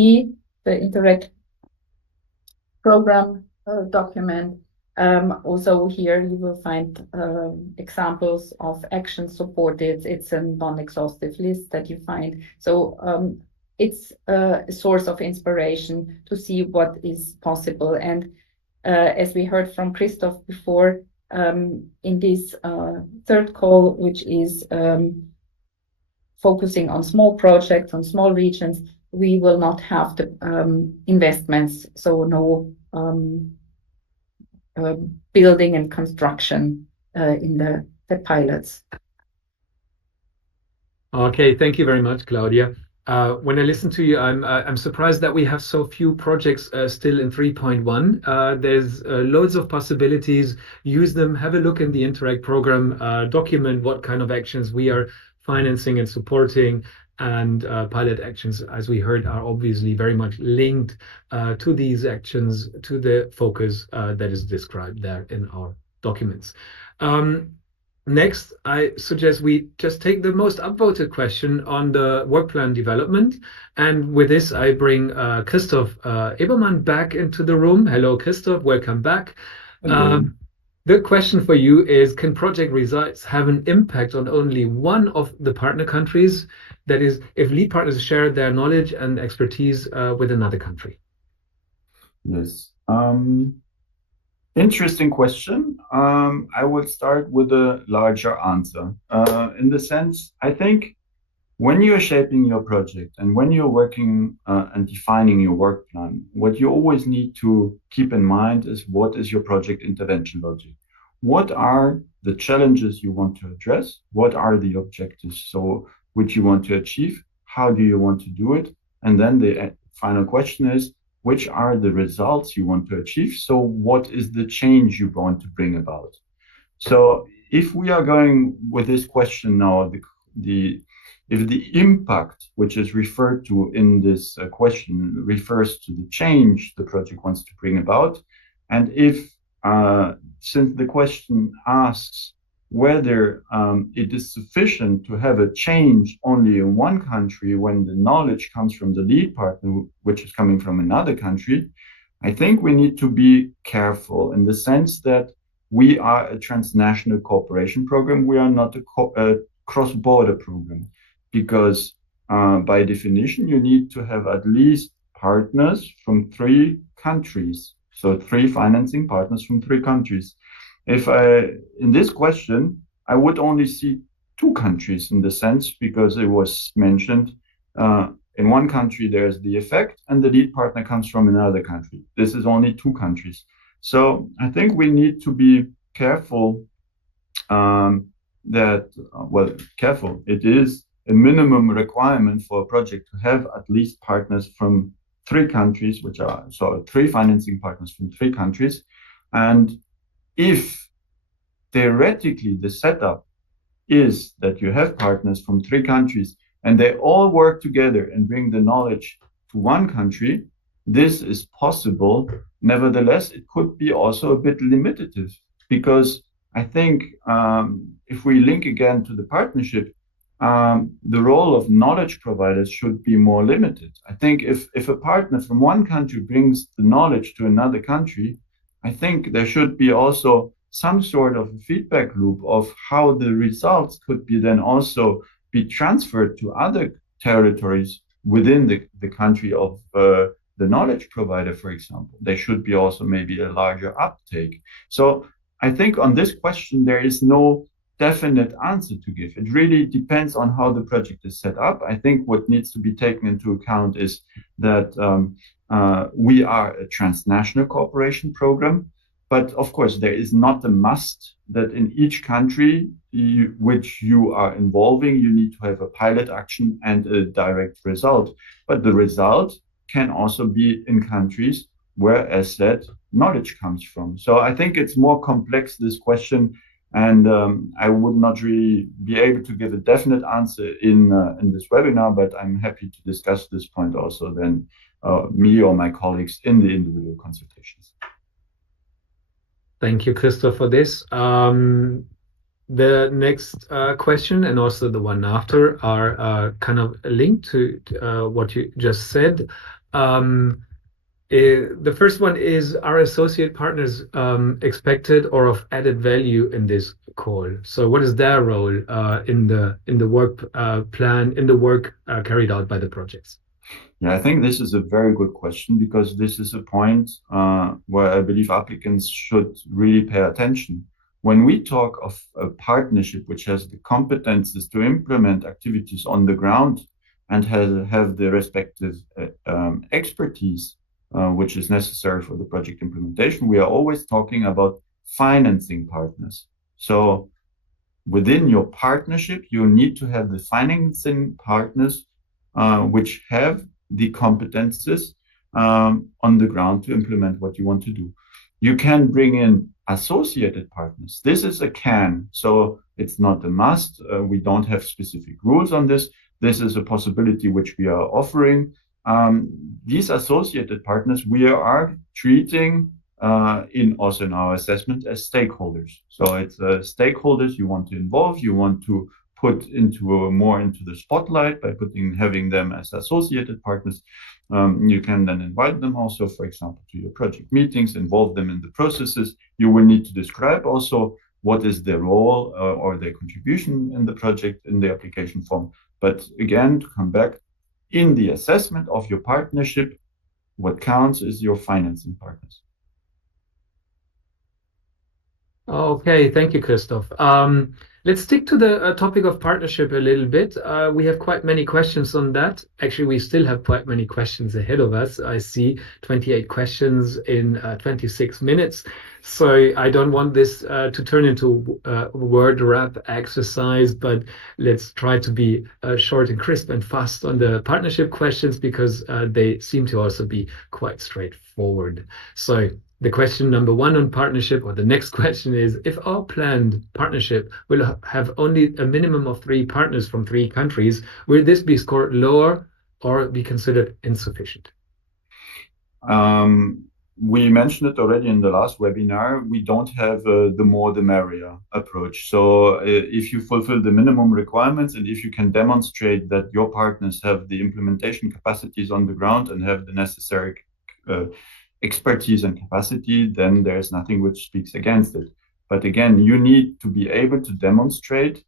the INTERREG program document. Also here you will find examples of actions supported. It's a non-exhaustive list that you find. So it's a source of inspiration to see what is possible. And as we heard from Christoph before, in this third call, which is focusing on small projects, on small regions, we will not have the investments, so no building and construction in the pilots. Okay, thank you very much, Claudia. When I listen to you, I'm surprised that we have so few projects still in 3.1. There's loads of possibilities. Use them. Have a look in the INTERREG program. Document what kind of actions we are financing and supporting. And pilot actions, as we heard, are obviously very much linked to these actions, to the focus that is described there in our documents. Next, I suggest we just take the most upvoted question on the work plan development. And with this, I bring Christoph Ebermann back into the room. Hello, Christoph. Welcome back. The question for you is, can project results have an impact on only one of the partner countries? That is, if lead partners share their knowledge and expertise with another country. Yes. Interesting question. I would start with a larger answer. In the sense, I think when you're shaping your project and when you're working and defining your work plan, what you always need to keep in mind is what is your project intervention logic? What are the challenges you want to address? What are the objectives which you want to achieve? How do you want to do it? And then the final question is, which are the results you want to achieve? So what is the change you want to bring about? So if we are going with this question now, if the impact which is referred to in this question refers to the change the project wants to bring about, and if since the question asks whether it is sufficient to have a change only in one country when the knowledge comes from the lead partner, which is coming from another country, I think we need to be careful in the sense that we are a transnational cooperation program. We are not a cross-border program, because by definition, you need to have at least partners from 3 countries. So 3 financing partners from 3 countries. In this question, I would only see 2 countries in the sense, because it was mentioned in one country, there's the effect and the lead partner comes from another country. This is only 2 countries. So I think we need to be careful careful. It is a minimum requirement for a project to have at least partners from 3 countries, 3 financing partners from 3 countries. And if theoretically the setup is that you have partners from 3 countries and they all work together and bring the knowledge to one country, this is possible. Nevertheless, it could be also a bit limitative, because I think if we link again to the partnership, the role of knowledge providers should be more limited. I think if a partner from one country brings the knowledge to another country, I think there should be also some sort of feedback loop of how the results could be then also be transferred to other territories within the country of the knowledge provider, for example. There should be also maybe a larger uptake. So I think on this question, there is no definite answer to give. It really depends on how the project is set up. I think what needs to be taken into account is that we are a transnational cooperation program. But of course, there is not a must that in each country which you are involving, you need to have a pilot action and a direct result. But the result can also be in countries where, as said, knowledge comes from. So I think it's more complex, this question, and I would not really be able to give a definite answer in this webinar, but I'm happy to discuss this point also then me or my colleagues in the individual consultations. Thank you, Christoph, for this. The next question and also the one after are kind of linked to what you just said. The first one is, are associate partners expected or of added value in this call? So what is their role in the work plan, in the work carried out by the projects? Yeah, I think this is a very good question, because this is a point where I believe applicants should really pay attention. When we talk of a partnership which has the competences to implement activities on the ground and have the respective expertise which is necessary for the project implementation, we are always talking about financing partners. So within your partnership, you need to have the financing partners which have the competences on the ground to implement what you want to do. You can bring in associated partners. This is a can, so it's not a must. We don't have specific rules on this. This is a possibility which we are offering. These associated partners we are treating also in our assessment as stakeholders. So it's stakeholders you want to involve, you want to put more into the spotlight by having them as associated partners. You can then invite them also, for example, to your project meetings, involve them in the processes. You will need to describe also what is their role or their contribution in the project in the application form. But again, to come back, in the assessment of your partnership, what counts is your financing partners. Okay, thank you, Christoph. Let's stick to the topic of partnership a little bit. We have quite many questions on that. Actually, we still have quite many questions ahead of us. I see 28 questions in 26 minutes. So I don't want this to turn into a word wrap exercise, but let's try to be short and crisp and fast on the partnership questions because they seem to also be quite straightforward. So the question number one on partnership, or the next question is, if our planned partnership will have only a minimum of 3 partners from 3 countries, will this be scored lower or be considered insufficient? We mentioned it already in the last webinar. We don't have the more the merrier approach. So if you fulfill the minimum requirements and if you can demonstrate that your partners have the implementation capacities on the ground and have the necessary expertise and capacity, then there's nothing which speaks against it. But again, you need to be able to demonstrate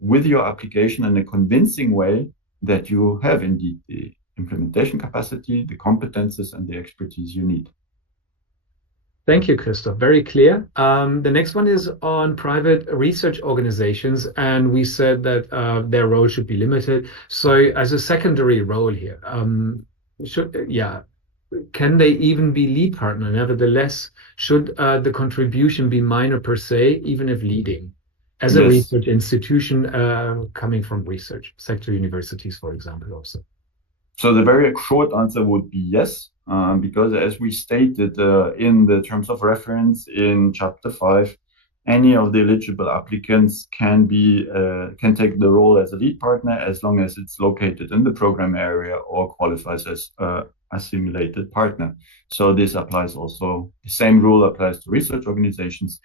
with your application in a convincing way that you have indeed the implementation capacity, the competences, and the expertise you need. Thank you, Christoph. Very clear. The next one is on private research organizations, and we said that their role should be limited. So as a secondary role here, can they even be lead partner? Nevertheless, should the contribution be minor per se, even if leading? As a research institution coming from research sector universities, for example, also. So the very short answer would be yes, because as we stated in the terms of reference in chapter 5, any of the eligible applicants can take the role as a lead partner as long as it's located in the program area or qualifies as assimilated partner. So this applies also, the same rule applies to research organizations.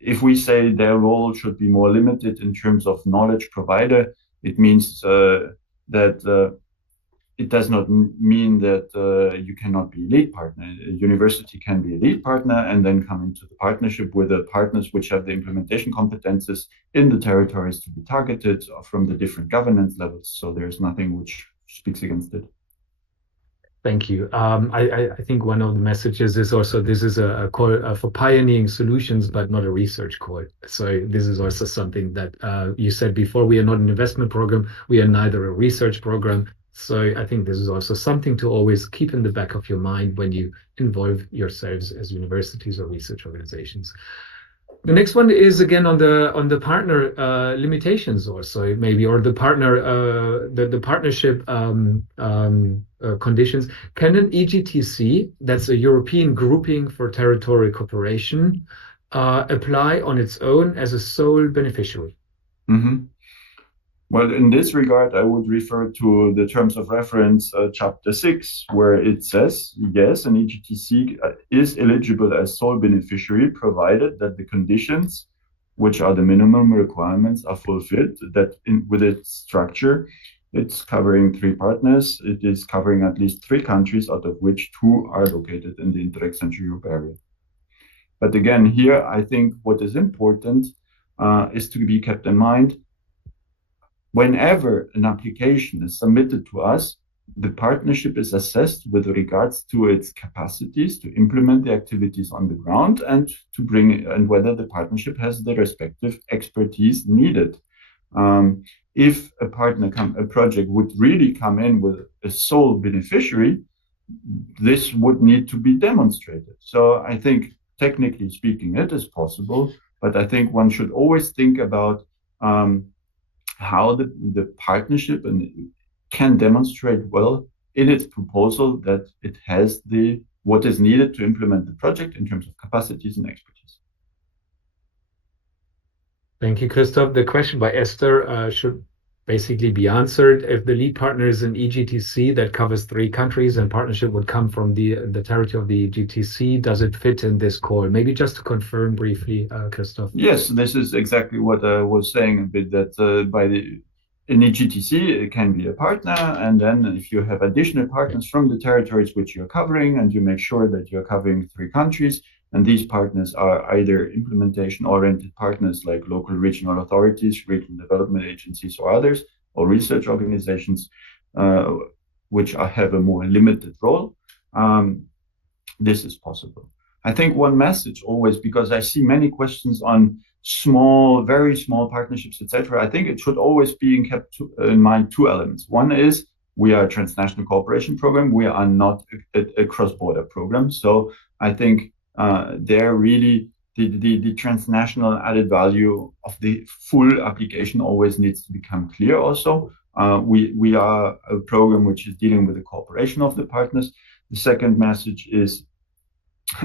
If we say their role should be more limited in terms of knowledge provider, it means that it does not mean that you cannot be a lead partner. A university can be a lead partner and then come into the partnership with the partners which have the implementation competences in the territories to be targeted from the different governance levels. So there's nothing which speaks against it. Thank you. I think one of the messages is also this is a call for pioneering solutions, but not a research call. So this is also something that you said before. We are not an investment program. We are neither a research program. So I think this is also something to always keep in the back of your mind when you involve yourselves as universities or research organizations. The next one is again on the partner limitations also maybe, or the partner the partnership conditions. Can an EGTC, that's a European grouping for territorial cooperation, apply on its own as a sole beneficiary? Mm-hmm. Well, in this regard, I would refer to the terms of reference, chapter 6, where it says, yes, an EGTC is eligible as sole beneficiary, provided that the conditions, which are the minimum requirements, are fulfilled, that with its structure, it's covering 3 partners, it is covering at least 3 countries, out of which 2 are located in the Interreg-Central area. But again, here, I think what is important is to be kept in mind. Whenever an application is submitted to us, the partnership is assessed with regards to its capacities to implement the activities on the ground and whether the partnership has the respective expertise needed. If a project would really come in with a sole beneficiary, this would need to be demonstrated. So I think, technically speaking, it is possible, but I think one should always think about how the partnership can demonstrate well in its proposal that it has what is needed to implement the project in terms of capacities and expertise. Thank you, Christoph. The question by Esther, should basically be answered. If the lead partner is an EGTC that covers 3 countries and partnership would come from the territory of the EGTC, does it fit in this call? Maybe just to confirm briefly, Christoph. Yes, this is exactly what I was saying a bit, that in EGTC, it can be a partner, and then if you have additional partners from the territories which you're covering, and you make sure that you're covering 3 countries, and these partners are either implementation-oriented partners like local regional authorities, regional development agencies, or others, or research organizations, which have a more limited role, this is possible. I think one message always, because I see many questions on small, very small partnerships, etc. I think it should always be kept in mind 2 elements. One is we are a transnational cooperation program. We are not a cross-border program. So I think there really the transnational added value of the full application always needs to become clear also. We are a program which is dealing with the cooperation of the partners. The second message is,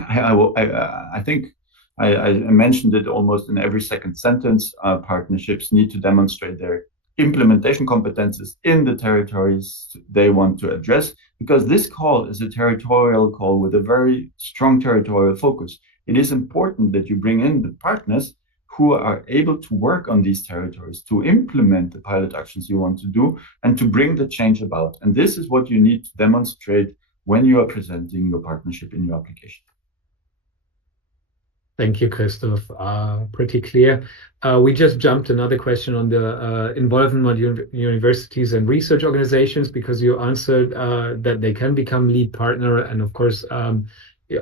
I think I mentioned it almost in every second sentence, partnerships need to demonstrate their implementation competences in the territories they want to address, because this call is a territorial call with a very strong territorial focus. It is important that you bring in the partners who are able to work on these territories, to implement the pilot actions you want to do, and to bring the change about. And this is what you need to demonstrate when you are presenting your partnership in your application. Thank you, Christoph. Pretty clear. We just jumped another question on the involvement of universities and research organizations, because you answered that they can become lead partner, and of course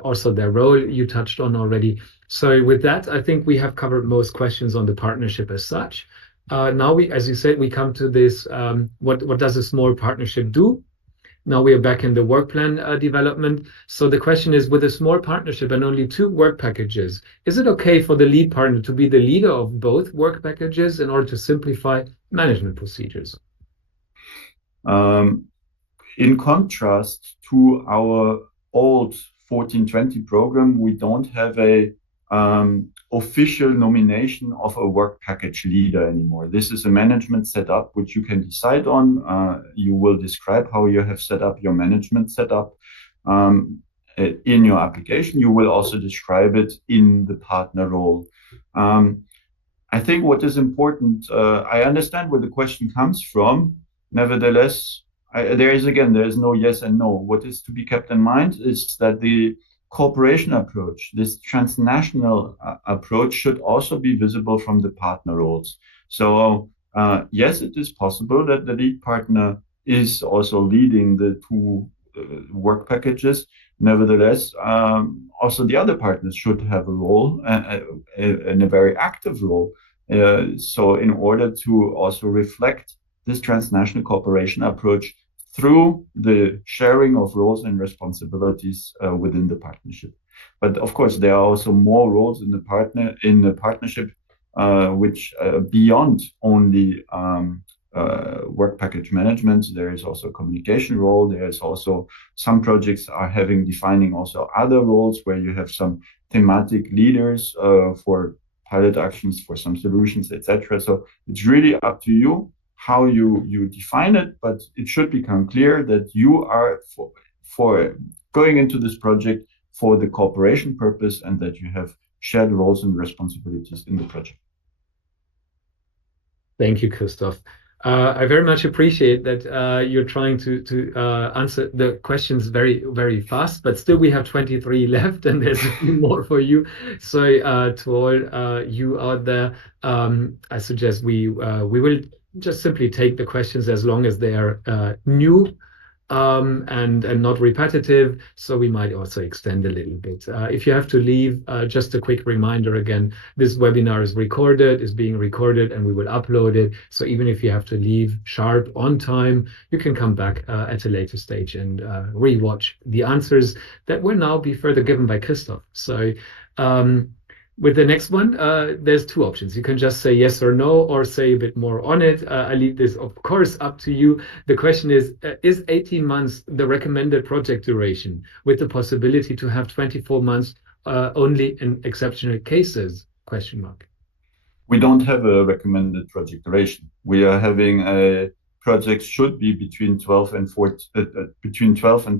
also their role you touched on already. So with that, I think we have covered most questions on the partnership as such. Now we, as you said, we come to this, what does a small partnership do? Now we are back in the work plan development. So the question is, with a small partnership and only 2 work packages, is it okay for the lead partner to be the leader of both work packages in order to simplify management procedures? In contrast to our old 1420 program, we don't have a official nomination of a work package leader anymore. This is a management setup which you can decide on. You will describe how you have set up your management setup in your application. You will also describe it in the partner role. I think what is important, I understand where the question comes from. Nevertheless, there is no yes and no. What is to be kept in mind is that the cooperation approach, this transnational approach, should also be visible from the partner roles. So yes, it is possible that the lead partner is also leading the 2 work packages. Nevertheless, also the other partners should have a role, and a very active role. So in order to also reflect this transnational cooperation approach through the sharing of roles and responsibilities within the partnership. But of course, there are also more roles in the partnership, which beyond only work package management. There is also a communication role. There is also some projects are defining also other roles where you have some thematic leaders for pilot actions, for some solutions, etc. So it's really up to you how you define it, but it should become clear that you are for going into this project for the cooperation purpose, and that you have shared roles and responsibilities in the project. Thank you, Christoph. I very much appreciate that you're trying to answer the questions very, very fast, but still we have 23 left, and there's a few more for you. So to all you out there, I suggest we will just simply take the questions as long as they are new and not repetitive. So we might also extend a little bit. If you have to leave, just a quick reminder again, this webinar is being recorded, and we will upload it. So even if you have to leave sharp on time, you can come back at a later stage and rewatch the answers that will now be further given by Christoph. So with the next one, there's 2 options. You can just say yes or no, or say a bit more on it. I leave this, of course, up to you. The question is 18 months the recommended project duration, with the possibility to have 24 months only in exceptional cases? Question mark. we don't have a recommended project duration. We are having a project should be between 12 and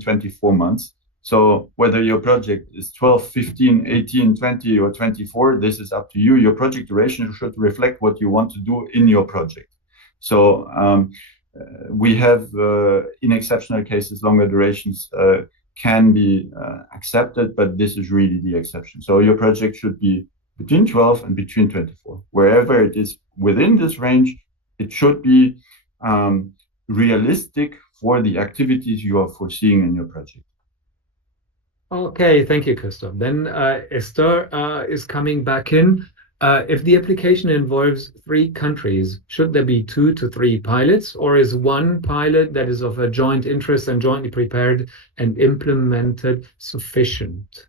24 months. So whether your project is 12, 15, 18, 20, or 24, this is up to you. Your project duration should reflect what you want to do in your project. So we have, in exceptional cases, longer durations can be accepted, but this is really the exception. So your project should be between 12 and between 24. Wherever it is within this range, it should be realistic for the activities you are foreseeing in your project. Okay, thank you, Christoph. Then Esther is coming back in. If the application involves 3 countries, should there be 2 to 3 pilots, or is one pilot that is of a joint interest and jointly prepared and implemented sufficient?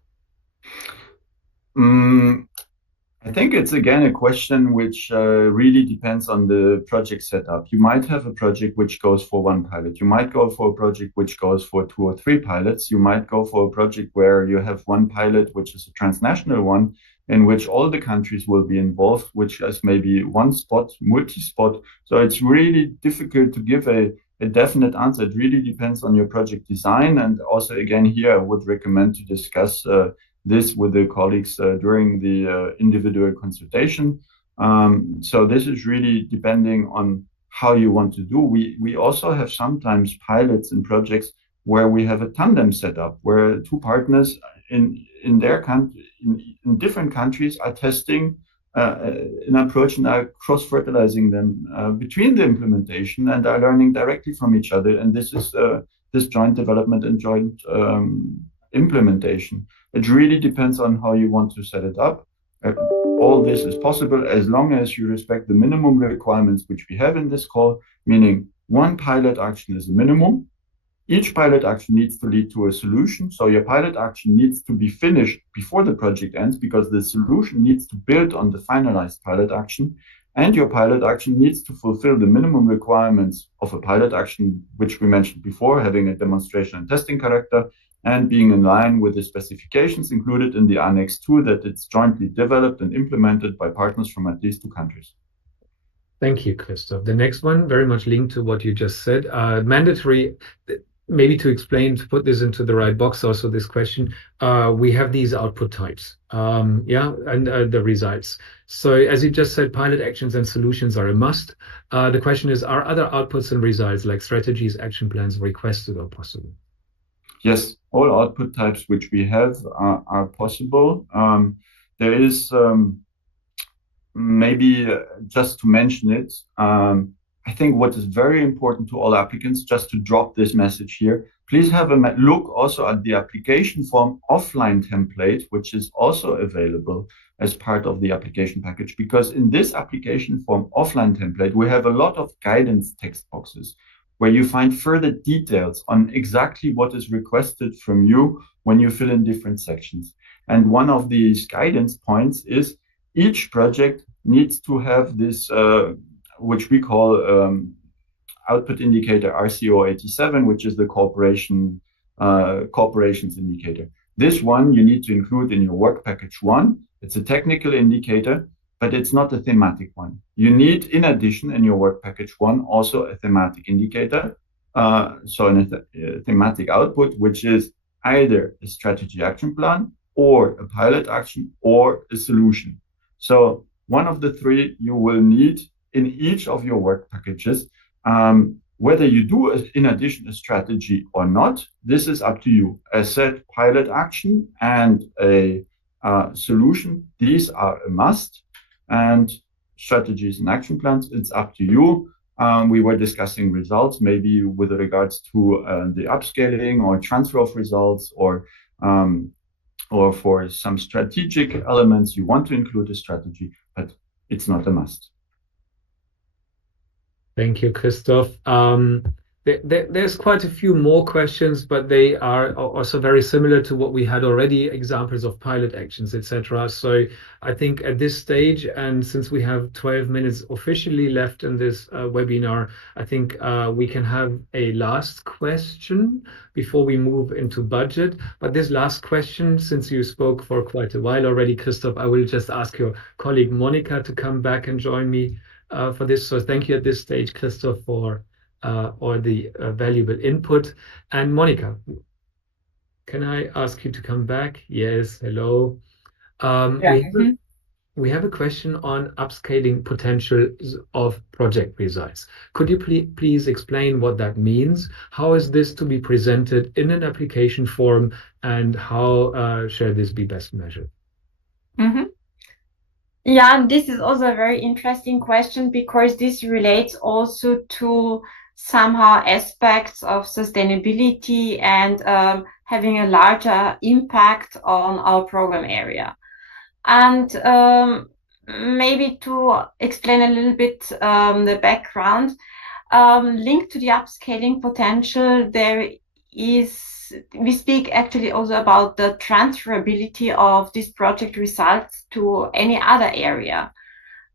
I think it's again a question which really depends on the project setup. You might have a project which goes for 1 pilot. You might go for a project which goes for 2 or 3 pilots. You might go for a project where you have 1 pilot, which is a transnational one, in which all the countries will be involved, which is maybe 1 spot, multi-spot. So it's really difficult to give a definite answer. It really depends on your project design. And also, again, here I would recommend to discuss this with the colleagues during the individual consultation. So this is really depending on how you want to do. We also have sometimes pilots in projects where we have a tandem setup, where 2 partners in their country, in different countries, are testing an approach and are cross-fertilizing them between the implementation and are learning directly from each other. And this is this joint development and joint implementation. It really depends on how you want to set it up. All this is possible as long as you respect the minimum requirements which we have in this call, meaning 1 pilot action is a minimum. Each pilot action needs to lead to a solution. So your pilot action needs to be finished before the project ends, because the solution needs to build on the finalized pilot action. And your pilot action needs to fulfill the minimum requirements of a pilot action, which we mentioned before, having a demonstration and testing character, and being in line with the specifications included in the Annex 2, that it's jointly developed and implemented by partners from at least 2 countries. Thank you, Christoph. The next one, very much linked to what you just said, mandatory, maybe to explain, to put this into the right box also, this question, we have these output types, and the results. So as you just said, pilot actions and solutions are a must. The question is, are other outputs and results like strategies, action plans requested or possible? Yes, all output types which we have are possible. There is maybe just to mention it, I think what is very important to all applicants, just to drop this message here, please have a look also at the application form offline template, which is also available as part of the application package. Because in this application form offline template, we have a lot of guidance text boxes where you find further details on exactly what is requested from you when you fill in different sections. And one of these guidance points is each project needs to have this, which we call output indicator RCO87, which is the corporations indicator. This one you need to include in your work package 1. It's a technical indicator, but it's not a thematic one. You need, in addition, in your work package 1, also a thematic indicator. So a thematic output, which is either a strategy action plan or a pilot action or a solution. So one of the 3 you will need in each of your work packages. Whether you do, in addition, a strategy or not, this is up to you. As said, pilot action and a solution, these are a must. And strategies and action plans, it's up to you. We were discussing results, maybe with regards to the upscaling or transfer of results, or for some strategic elements, you want to include a strategy, but it's not a must. Thank you, Christoph. There's quite a few more questions, but they are also very similar to what we had already, examples of pilot actions, etc. So I think at this stage, and since we have 12 minutes officially left in this webinar, I think we can have a last question before we move into budget. But this last question, since you spoke for quite a while already, Christoph, I will just ask your colleague Monica to come back and join me for this. So thank you at this stage, Christoph, for or the valuable input. And Monica, can I ask you to come back? Yes, hello. Yeah. We have a question on upscaling potentials of project results. Could you please explain what that means? How is this to be presented in an application form, and how shall this be best measured? Yeah, this is also a very interesting question because this relates also to somehow aspects of sustainability and having a larger impact on our program area. And maybe to explain a little bit the background, linked to the upscaling potential, we speak actually also about the transferability of these project results to any other area.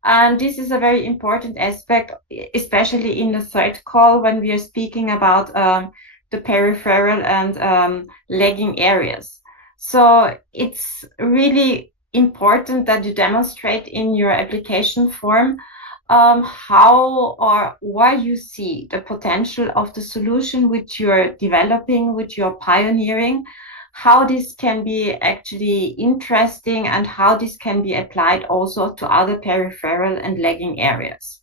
And this is a very important aspect, especially in the third call when we are speaking about the peripheral and lagging areas. So it's really important that you demonstrate in your application form how or why you see the potential of the solution which you're developing, which you're pioneering, how this can be actually interesting and how this can be applied also to other peripheral and lagging areas.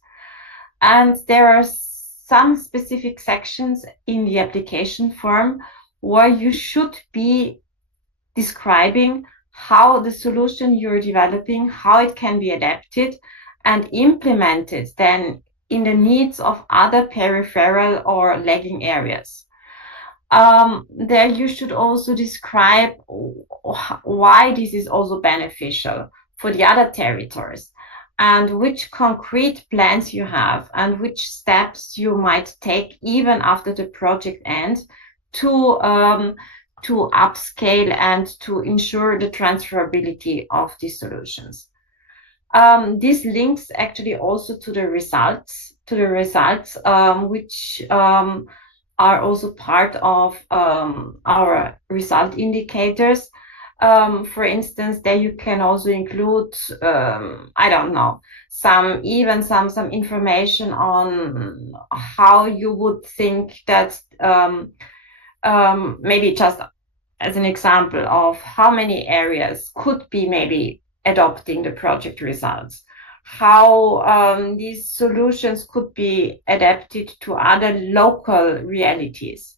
And there are some specific sections in the application form where you should be describing how the solution you're developing, how it can be adapted and implemented then in the needs of other peripheral or lagging areas. There you should also describe why this is also beneficial for the other territories and which concrete plans you have and which steps you might take even after the project ends to upscale and to ensure the transferability of these solutions. This links actually also to the results, which are also part of our result indicators. For instance, there you can also include, I don't know, some information on how you would think that maybe just as an example of how many areas could be maybe adopting the project results, how these solutions could be adapted to other local realities,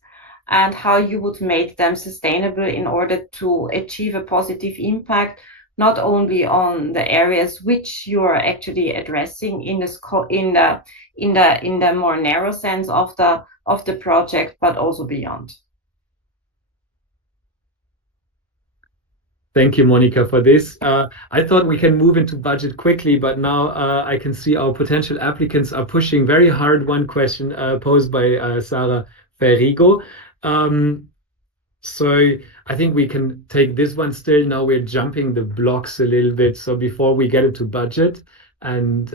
and how you would make them sustainable in order to achieve a positive impact, not only on the areas which you are actually addressing in the more narrow sense of the project, but also beyond. Thank you, Monica, for this. I thought we can move into budget quickly, but now I can see our potential applicants are pushing very hard one question posed by Sarah Ferrigo. So I think we can take this one still. Now we're jumping the blocks a little bit. So before we get into budget and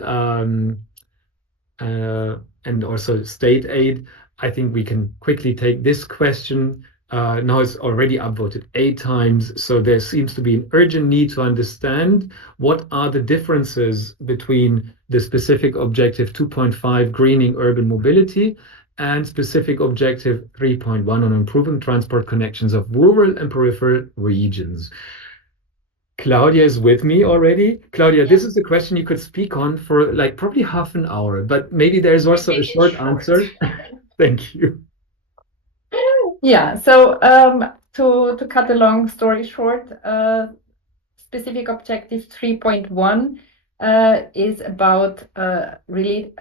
also state aid, I think we can quickly take this question. Now it's already upvoted 8 times, so there seems to be an urgent need to understand what are the differences between the specific objective 2.5 greening urban mobility and specific objective 3.1 on improving transport connections of rural and peripheral regions. Claudia is with me already. Claudia, this is a question you could speak on for like probably half an hour, but maybe there's also a short answer. Thank you. Yeah, so to cut a long story short, specific objective 3.1 is about really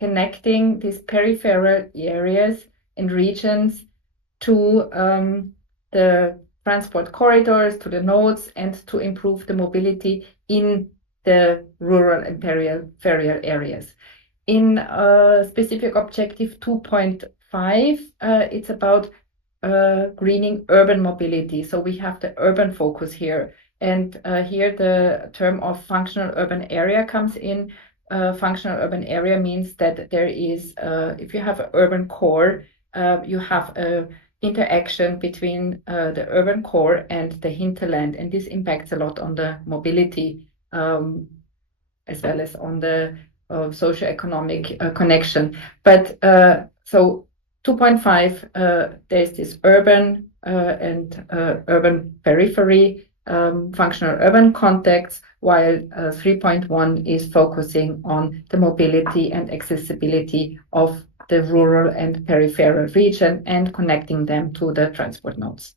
connecting these peripheral areas and regions to the transport corridors, to the nodes, and to improve the mobility in the rural and peripheral areas. In specific objective 2.5, it's about greening urban mobility. So we have the urban focus here. And here the term of functional urban area comes in. Functional urban area means that there is, if you have an urban core, you have a interaction between the urban core and the hinterland, and this impacts a lot on the mobility as well as on the socioeconomic connection. But so 2.5, there's this urban and urban periphery, functional urban contexts, while 3.1 is focusing on the mobility and accessibility of the rural and peripheral region and connecting them to the transport nodes.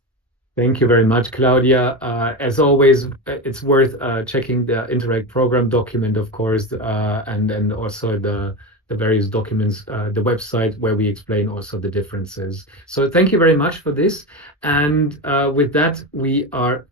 Thank you very much, Claudia. As always, it's worth checking the Interreg program document, of course, and also the various documents, the website where we explain also the differences. So thank you very much for this. And with that, we are,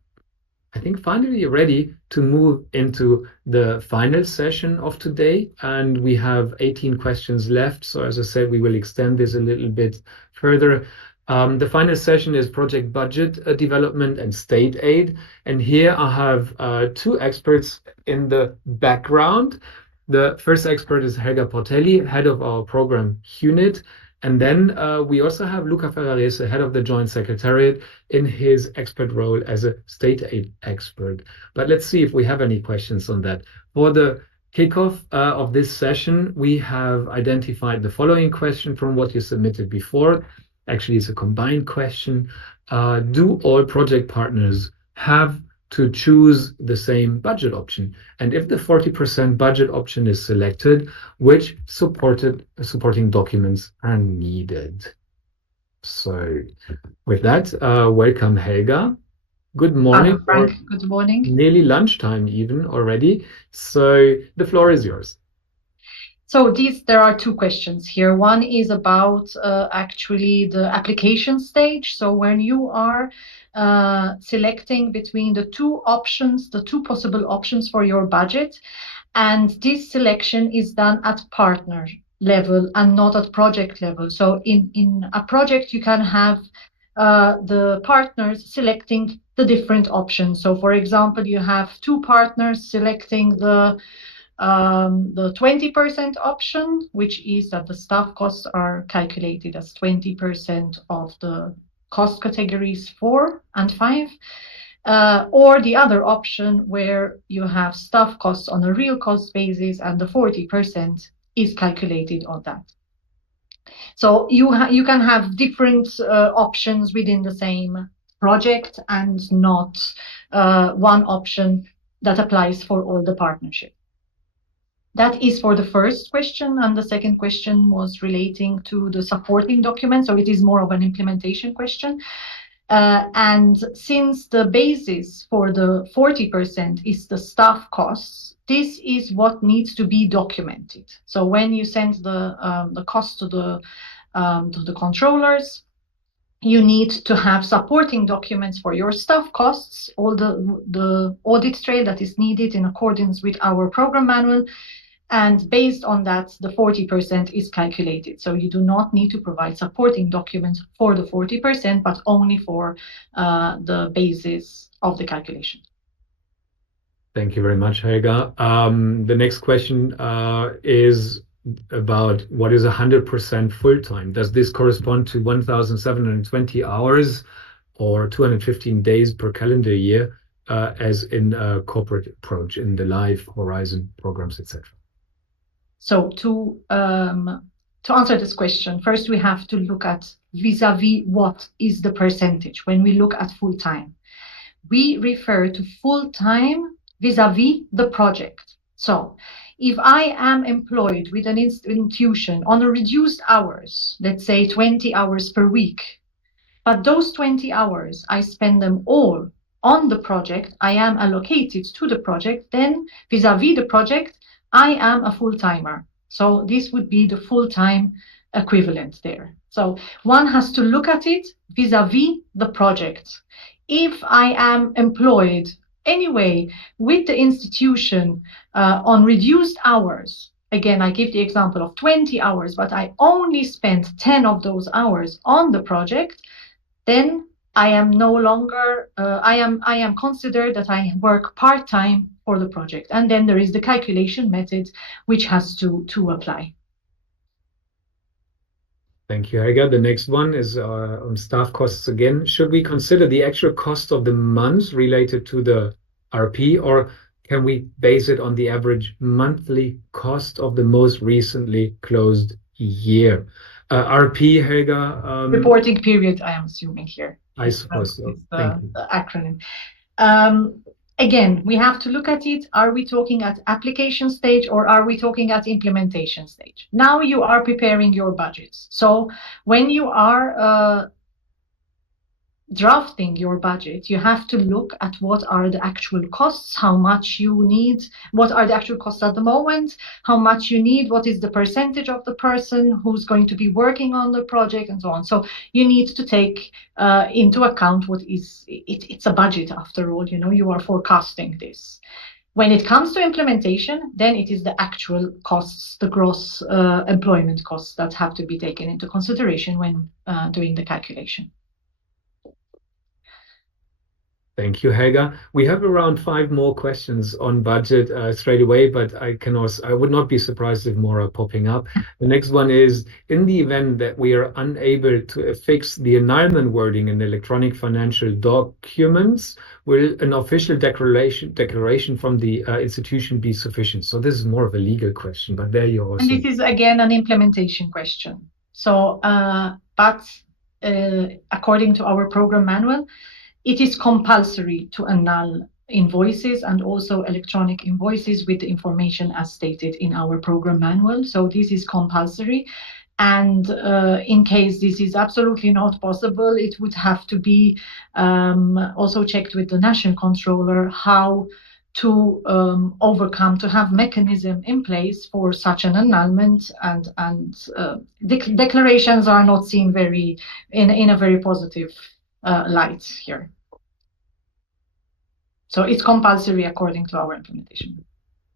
I think, finally ready to move into the final session of today. And we have 18 questions left. So as I said, we will extend this a little bit further. The final session is project budget development and state aid. And here I have two experts in the background. The first expert is Helga Portelli, head of our program unit. And then we also have Luca Ferrarese, head of the Joint Secretariat, in his expert role as a state aid expert. But let's see if we have any questions on that. For the kickoff of this session, we have identified the following question from what you submitted before. Actually, it's a combined question. Do all project partners have to choose the same budget option? And if the 40% budget option is selected, which supporting documents are needed? So with that, welcome, Helga. Good morning. Frank, good morning. Nearly lunchtime even already. So the floor is yours. So there are two questions here. One is about actually the application stage. So when you are selecting between the two options, the two possible options for your budget, and this selection is done at partner level and not at project level. So in a project, you can have the partners selecting the different options. So for example, you have two partners selecting the 20% option, which is that the staff costs are calculated as 20% of the cost categories 4 and 5, or the other option where you have staff costs on a real cost basis and the 40% is calculated on that. So you can have different options within the same project and not one option that applies for all the partnership. That is for the first question, and the second question was relating to the supporting document, so it is more of an implementation question. And since the basis for the 40% is the staff costs, this is what needs to be documented. So when you send the cost to the controllers, you need to have supporting documents for your staff costs, all the audit trail that is needed in accordance with our program manual. And based on that, the 40% is calculated. So you do not need to provide supporting documents for the 40%, but only for the basis of the calculation. Thank you very much, Helga. The next question is about what is 100% full-time. Does this correspond to 1,720 hours or 215 days per calendar year, as in a corporate approach in the Live Horizon programs, etc.? So to answer this question, first we have to look at vis-a-vis what is the percentage. When we look at full-time, we refer to full-time vis-a-vis the project. So if I am employed with an institution on a reduced hours, let's say 20 hours per week, but those 20 hours, I spend them all on the project, I am allocated to the project, then vis-a-vis the project, I am a full-timer. So this would be the full-time equivalent there. So one has to look at it vis-a-vis the project. If I am employed anyway with the institution on reduced hours, again, I give the example of 20 hours, but I only spent 10 of those hours on the project, then I am no longer, I am considered that I work part-time for the project. And then there is the calculation method which has to apply. Thank you, Helga. The next one is on staff costs again. Should we consider the actual cost of the month related to the RP, or can we base it on the average monthly cost of the most recently closed year? RP, Helga? Reporting period, I am assuming here. I suppose so. It's Thank you. the acronym. Again, we have to look at it. Are we talking at application stage or are we talking at implementation stage? Now you are preparing your budgets. So when you are drafting your budget, you have to look at what are the actual costs, how much you need, what are the actual costs at the moment, how much you need, what is the percentage of the person who's going to be working on the project, and so on. So you need to take into account what is, it's a budget after all, you know, you are forecasting this. When it comes to implementation, then it is the actual costs, the gross employment costs that have to be taken into consideration when doing the calculation. Thank you, Helga. We have around 5 more questions on budget straight away, but I would not be surprised if more are popping up. The next one is, in the event that we are unable to affix the annulment wording in electronic financial documents, will an official declaration from the institution be sufficient? So this is more of a legal question, but there you also. And this is again an implementation question. So, according to our program manual, it is compulsory to annul invoices and also electronic invoices with the information as stated in our program manual. So this is compulsory. And in case this is absolutely not possible, it would have to be also checked with the national controller how to overcome, to have mechanism in place for such an annulment, and declarations are not seen in a very positive light here. So it's compulsory according to our implementation.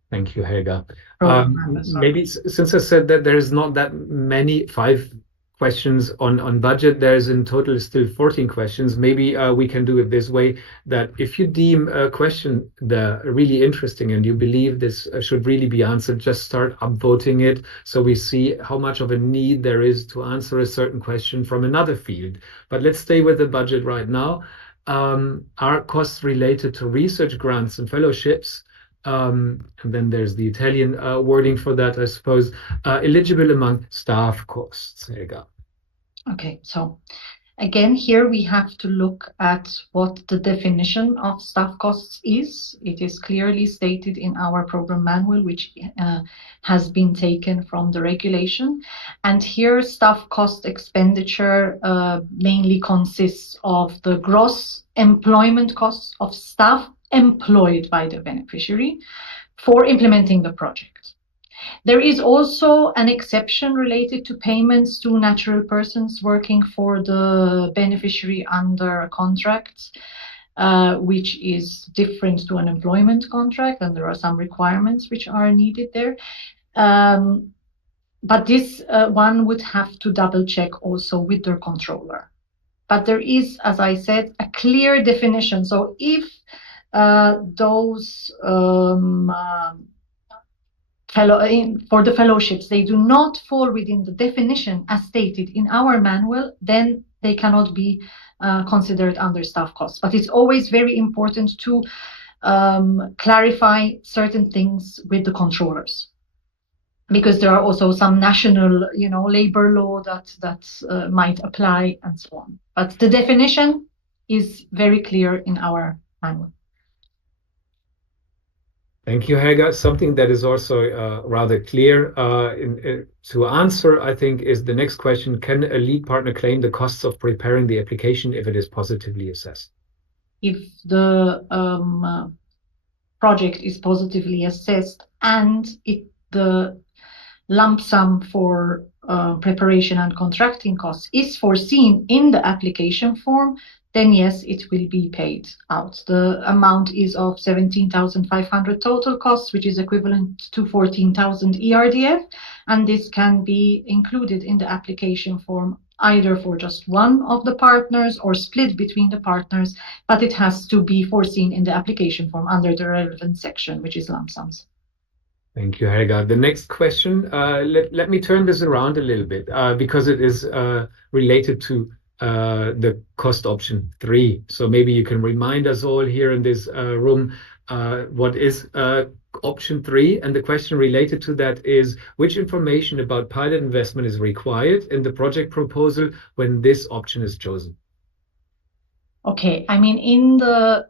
Thank you, Helga. Maybe since I said that there's not that many, 5 questions on budget, there's in total still 14 questions. Maybe we can do it this way, that if you deem a question really interesting and you believe this should really be answered, just start upvoting it so we see how much of a need there is to answer a certain question from another field. But let's stay with the budget right now. Are costs related to research grants and fellowships, and then there's the Italian wording for that, I suppose, eligible among staff costs, Helga? Okay, so again, here we have to look at what the definition of staff costs is. It is clearly stated in our program manual, which has been taken from the regulation. And here, staff cost expenditure mainly consists of the gross employment costs of staff employed by the beneficiary for implementing the project. There is also an exception related to payments to natural persons working for the beneficiary under a contract, which is different to an employment contract, and there are some requirements which are needed there. But this one would have to double check also with their controller. But there is, as I said, a clear definition. So if those for the fellowships, they do not fall within the definition as stated in our manual, then they cannot be considered under staff costs. But it's always very important to clarify certain things with the controllers, because there are also some national, labor law that might apply and so on. But the definition is very clear in our manual. Thank you, Helga. Something that is also rather clear to answer, I think, is the next question. Can a lead partner claim the costs of preparing the application if it is positively assessed? If the project is positively assessed and the lump sum for preparation and contracting costs is foreseen in the application form, then yes, it will be paid out. The amount is of 17,500 total costs, which is equivalent to 14,000 ERDF, and this can be included in the application form either for just one of the partners or split between the partners, but it has to be foreseen in the application form under the relevant section, which is lump sums. Thank you, Helga. The next question, let me turn this around a little bit because it is related to the cost option 3. So maybe you can remind us all here in this room what is option 3. And the question related to that is, which information about pilot investment is required in the project proposal when this option is chosen? Okay, I mean, in the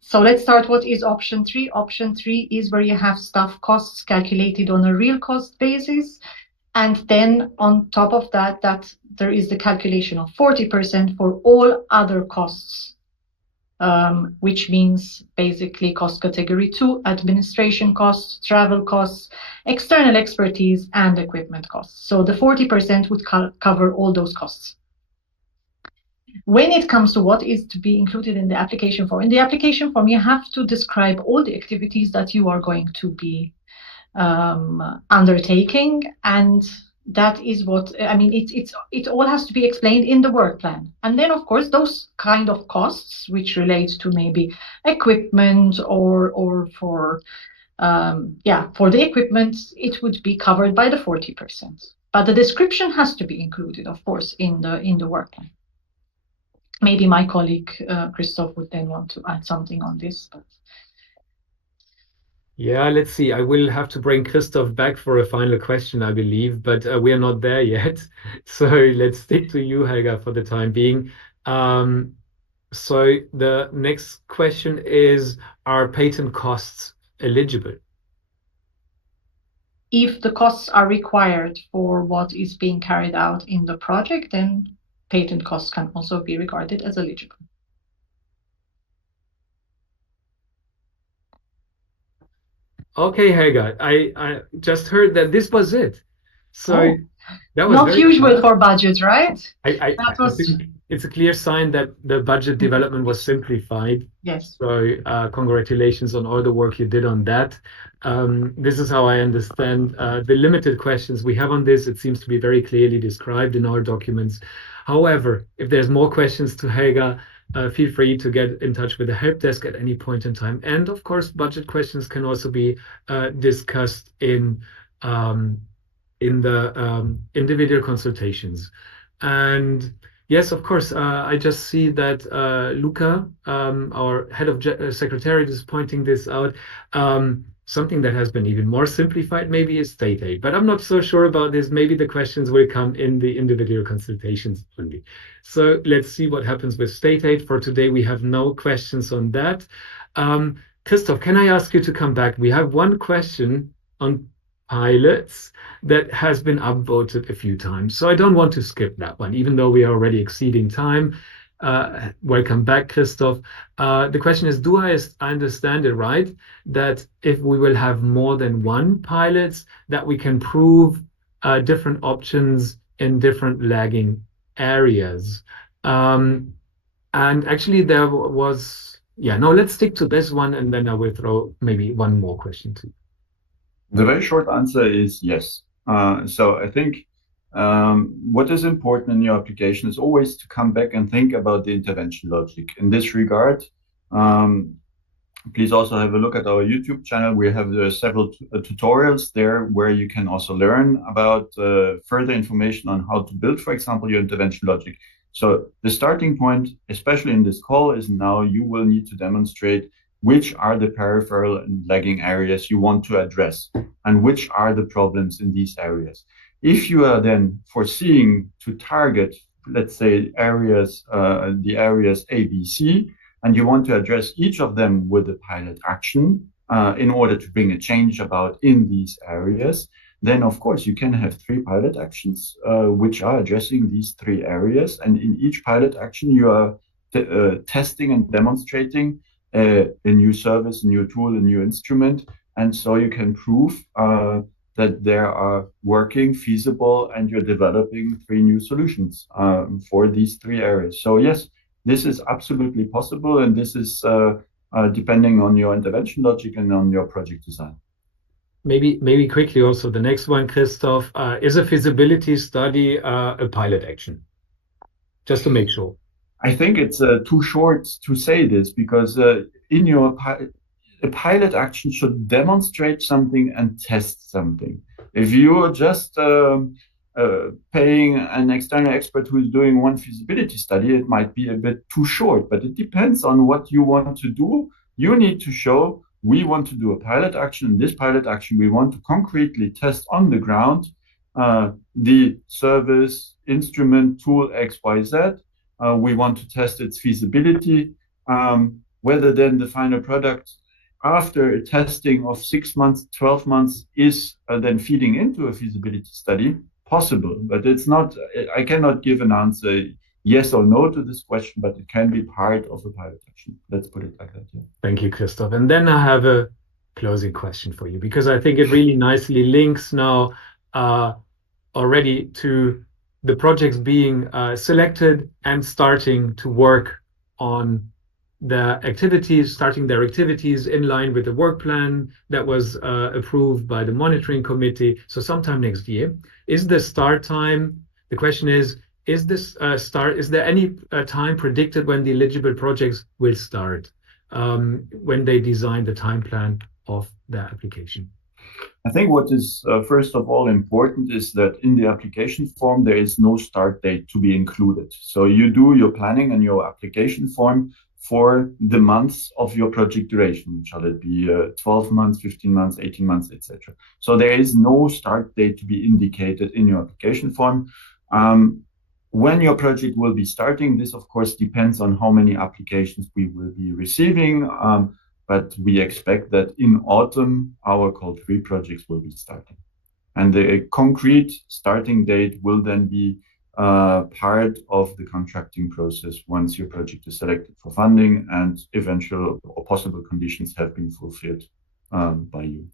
so let's start. What is option 3? Option 3 is where you have staff costs calculated on a real cost basis. And then on top of that, there is the calculation of 40% for all other costs, which means basically cost category 2, administration costs, travel costs, external expertise, and equipment costs. So the 40% would cover all those costs. When it comes to what is to be included in the application form, you have to describe all the activities that you are going to be undertaking, and that is what I mean. It all has to be explained in the work plan, and then of course those kind of costs which relate to maybe equipment or for for the equipment, it would be covered by the 40%. But the description has to be included, of course, in the work plan. Maybe my colleague Christoph would then want to add something on this. But... Yeah, let's see. I will have to bring Christoph back for a final question, I believe, but we are not there yet. So let's stick to you, Helga, for the time being. So the next question is, are patent costs eligible? If the costs are required for what is being carried out in the project, then patent costs can also be regarded as eligible. Okay, Helga, I just heard that this was it. So that was not usual for budget, right? I think it's a clear sign that the budget development was simplified. Yes. So congratulations on all the work you did on that. This is how I understand the limited questions we have on this. It seems to be very clearly described in our documents. However, if there's more questions to Helga, feel free to get in touch with the help desk at any point in time. And of course, budget questions can also be discussed in the individual consultations. And yes, of course, I just see that Luca, our head of secretariat, is pointing this out. Something that has been even more simplified maybe is state aid, but I'm not so sure about this. Maybe the questions will come in the individual consultations only. So let's see what happens with state aid. For today, we have no questions on that. Christoph, can I ask you to come back? We have one question on pilots that has been upvoted a few times. So I don't want to skip that one, even though we are already exceeding time. Welcome back, Christoph. The question is, do I understand it right that if we will have more than one pilots, that we can prove different options in different lagging areas? And actually there was, let's stick to this one, and then I will throw maybe one more question to you. The very short answer is yes. So I think what is important in your application is always to come back and think about the intervention logic. In this regard, please also have a look at our YouTube channel. We have several tutorials there where you can also learn about further information on how to build, for example, your intervention logic. So the starting point, especially in this call, is now you will need to demonstrate which are the peripheral and lagging areas you want to address, and which are the problems in these areas. If you are then foreseeing to target, let's say, areas, the areas A, B, C, and you want to address each of them with a pilot action in order to bring a change about in these areas, then of course you can have 3 pilot actions which are addressing these 3 areas. And in each pilot action, you are testing and demonstrating a new service, a new tool, a new instrument. And so you can prove that they are working, feasible, and you're developing 3 new solutions for these 3 areas. So yes, this is absolutely possible, and this is depending on your intervention logic and on your project design. Maybe quickly also the next one, Christoph, is a feasibility study a pilot action? Just to make sure. I think it's too short to say this, because in your a pilot action should demonstrate something and test something. If you're just paying an external expert who is doing one feasibility study, it might be a bit too short, but it depends on what you want to do. You need to show, we want to do a pilot action. In this pilot action, we want to concretely test on the ground the service, instrument, tool XYZ. We want to test its feasibility, whether then the final product after a testing of 6 months, 12 months is then feeding into a feasibility study, possible. But it's not, I cannot give an answer yes or no to this question, but it can be part of a pilot action. Let's put it like that. Yeah. Thank you, Christoph. And then I have a closing question for you, because I think it really nicely links now already to the projects being selected and starting to work on the activities, starting their activities in line with the work plan that was approved by the monitoring committee. So sometime next year. Is the start time, the question is this is there any time predicted when the eligible projects will start, when they design the time plan of the application? I think what is first of all important is that in the application form, there is no start date to be included. So you do your planning and your application form for the months of your project duration. Shall it be 12 months, 15 months, 18 months, etc. So there is no start date to be indicated in your application form. When your project will be starting, this of course depends on how many applications we will be receiving. But we expect that in autumn, our Call 3 projects will be starting. And the concrete starting date will then be part of the contracting process once your project is selected for funding and eventual or possible conditions have been fulfilled by you.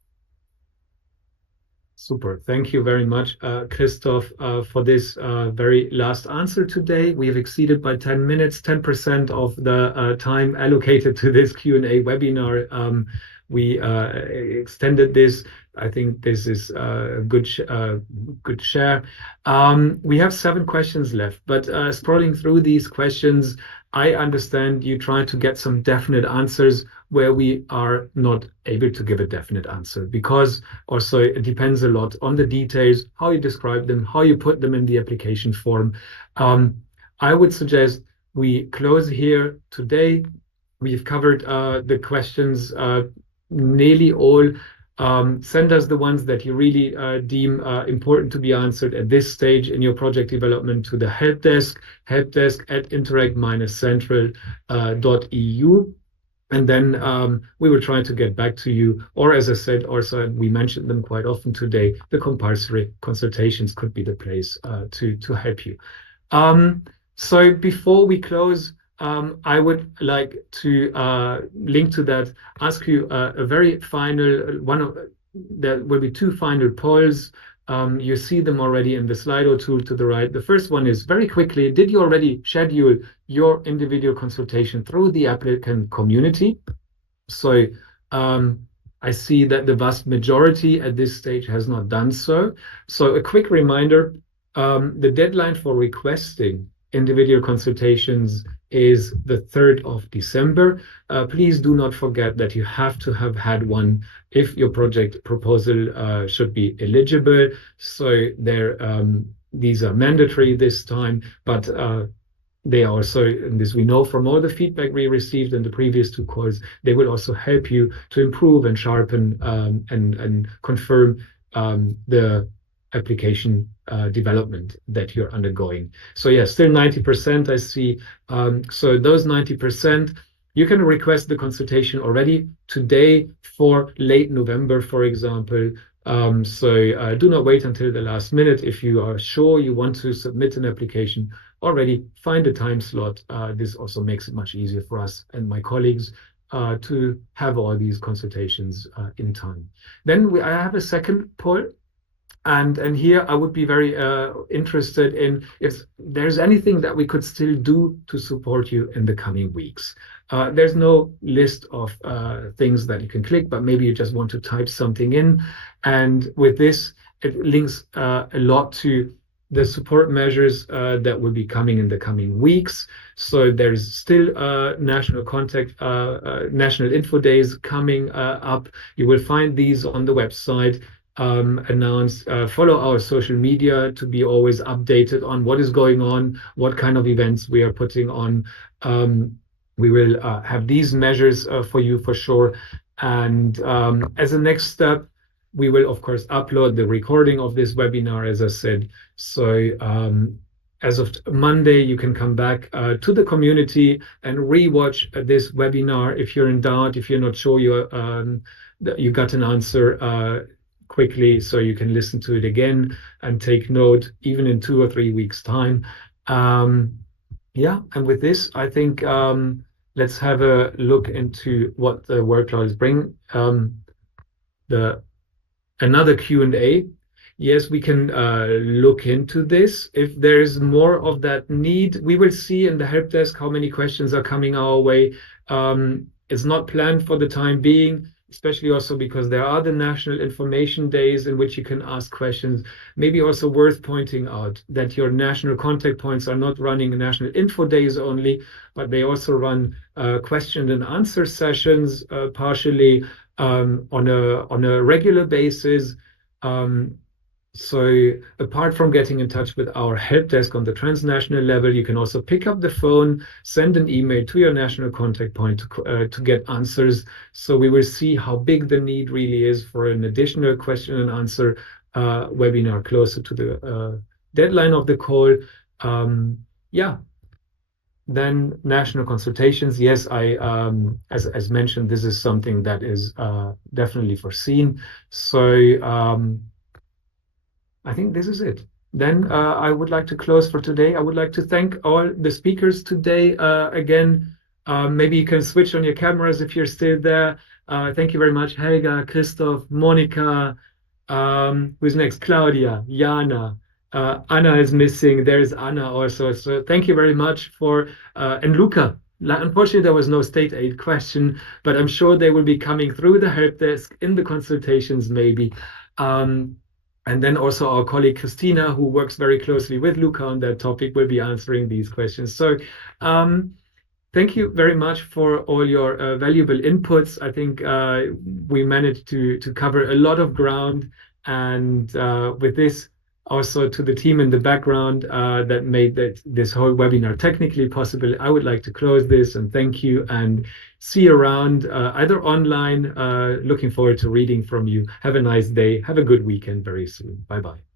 Super. Thank you very much, Christoph, for this very last answer today. We have exceeded by 10 minutes, 10% of the time allocated to this Q&A webinar. We extended this. I think this is a good share. We have 7 questions left, but scrolling through these questions, I understand you try to get some definite answers where we are not able to give a definite answer, because also it depends a lot on the details, how you describe them, how you put them in the application form. I would suggest we close here today. We've covered the questions, nearly all. Send us the ones that you really deem important to be answered at this stage in your project development to the help desk at interreg-central.eu. And then we will try to get back to you. Or as I said, also, we mentioned them quite often today, the compulsory consultations could be the place to help you. So before we close, I would like to link to that, ask you a very final there will be 2 final polls. You see them already in the Slido tool to the right. The first one is, very quickly, did you already schedule your individual consultation through the applicant community? So I see that the vast majority at this stage has not done so. So a quick reminder, the deadline for requesting individual consultations is the 3rd of December. Please do not forget that you have to have had one if your project proposal should be eligible. So these are mandatory this time, but they also, and this we know from all the feedback we received in the previous 2 calls, they will also help you to improve and sharpen and confirm the application development that you're undergoing. So yeah, still 90% I see. So those 90%, you can request the consultation already today for late November, for example. So do not wait until the last minute. If you are sure you want to submit an application, already find a time slot. This also makes it much easier for us and my colleagues to have all these consultations in time. Then I have a second poll. And here I would be very interested in if there's anything that we could still do to support you in the coming weeks. There's no list of things that you can click, but maybe you just want to type something in. And with this, it links a lot to the support measures that will be coming in the coming weeks. So there's still national national info days coming up. You will find these on the website announced. Follow our social media to be always updated on what is going on, what kind of events we are putting on. We will have these measures for you for sure. And as a next step, we will, of course, upload the recording of this webinar, as I said. So as of Monday, you can come back to the community and rewatch this webinar if you're in doubt, if you're not sure you got an answer quickly, so you can listen to it again and take note, even in 2 or 3 weeks' time. Yeah, and with this, I think let's have a look into what the workloads bring. Another Q&A. Yes, we can look into this. If there is more of that need, we will see in the help desk how many questions are coming our way. It's not planned for the time being, especially also because there are the national information days in which you can ask questions. Maybe also worth pointing out that your national contact points are not running national info days only, but they also run question and answer sessions partially on a regular basis. So apart from getting in touch with our help desk on the transnational level, you can also pick up the phone, send an email to your national contact point to get answers. So we will see how big the need really is for an additional question and answer webinar closer to the deadline of the call. Yeah. Then national consultations. Yes, as mentioned, this is something that is definitely foreseen. So I think this is it. Then I would like to close for today. I would like to thank all the speakers today again. Maybe you can switch on your cameras if you're still there. Thank you very much, Helga, Christoph, Monica. Who's next? Claudia, Jana. Anna is missing. There's Anna also. So thank you very much for, and Luca. Unfortunately, there was no state aid question, but I'm sure they will be coming through the help desk in the consultations maybe. And then also our colleague Christina, who works very closely with Luca on that topic, will be answering these questions. So thank you very much for all your valuable inputs. I think we managed to cover a lot of ground. And with this, also to the team in the background that made this whole webinar technically possible, I would like to close this and thank you and see you around either online. Looking forward to reading from you. Have a nice day. Have a good weekend very soon. Bye-bye.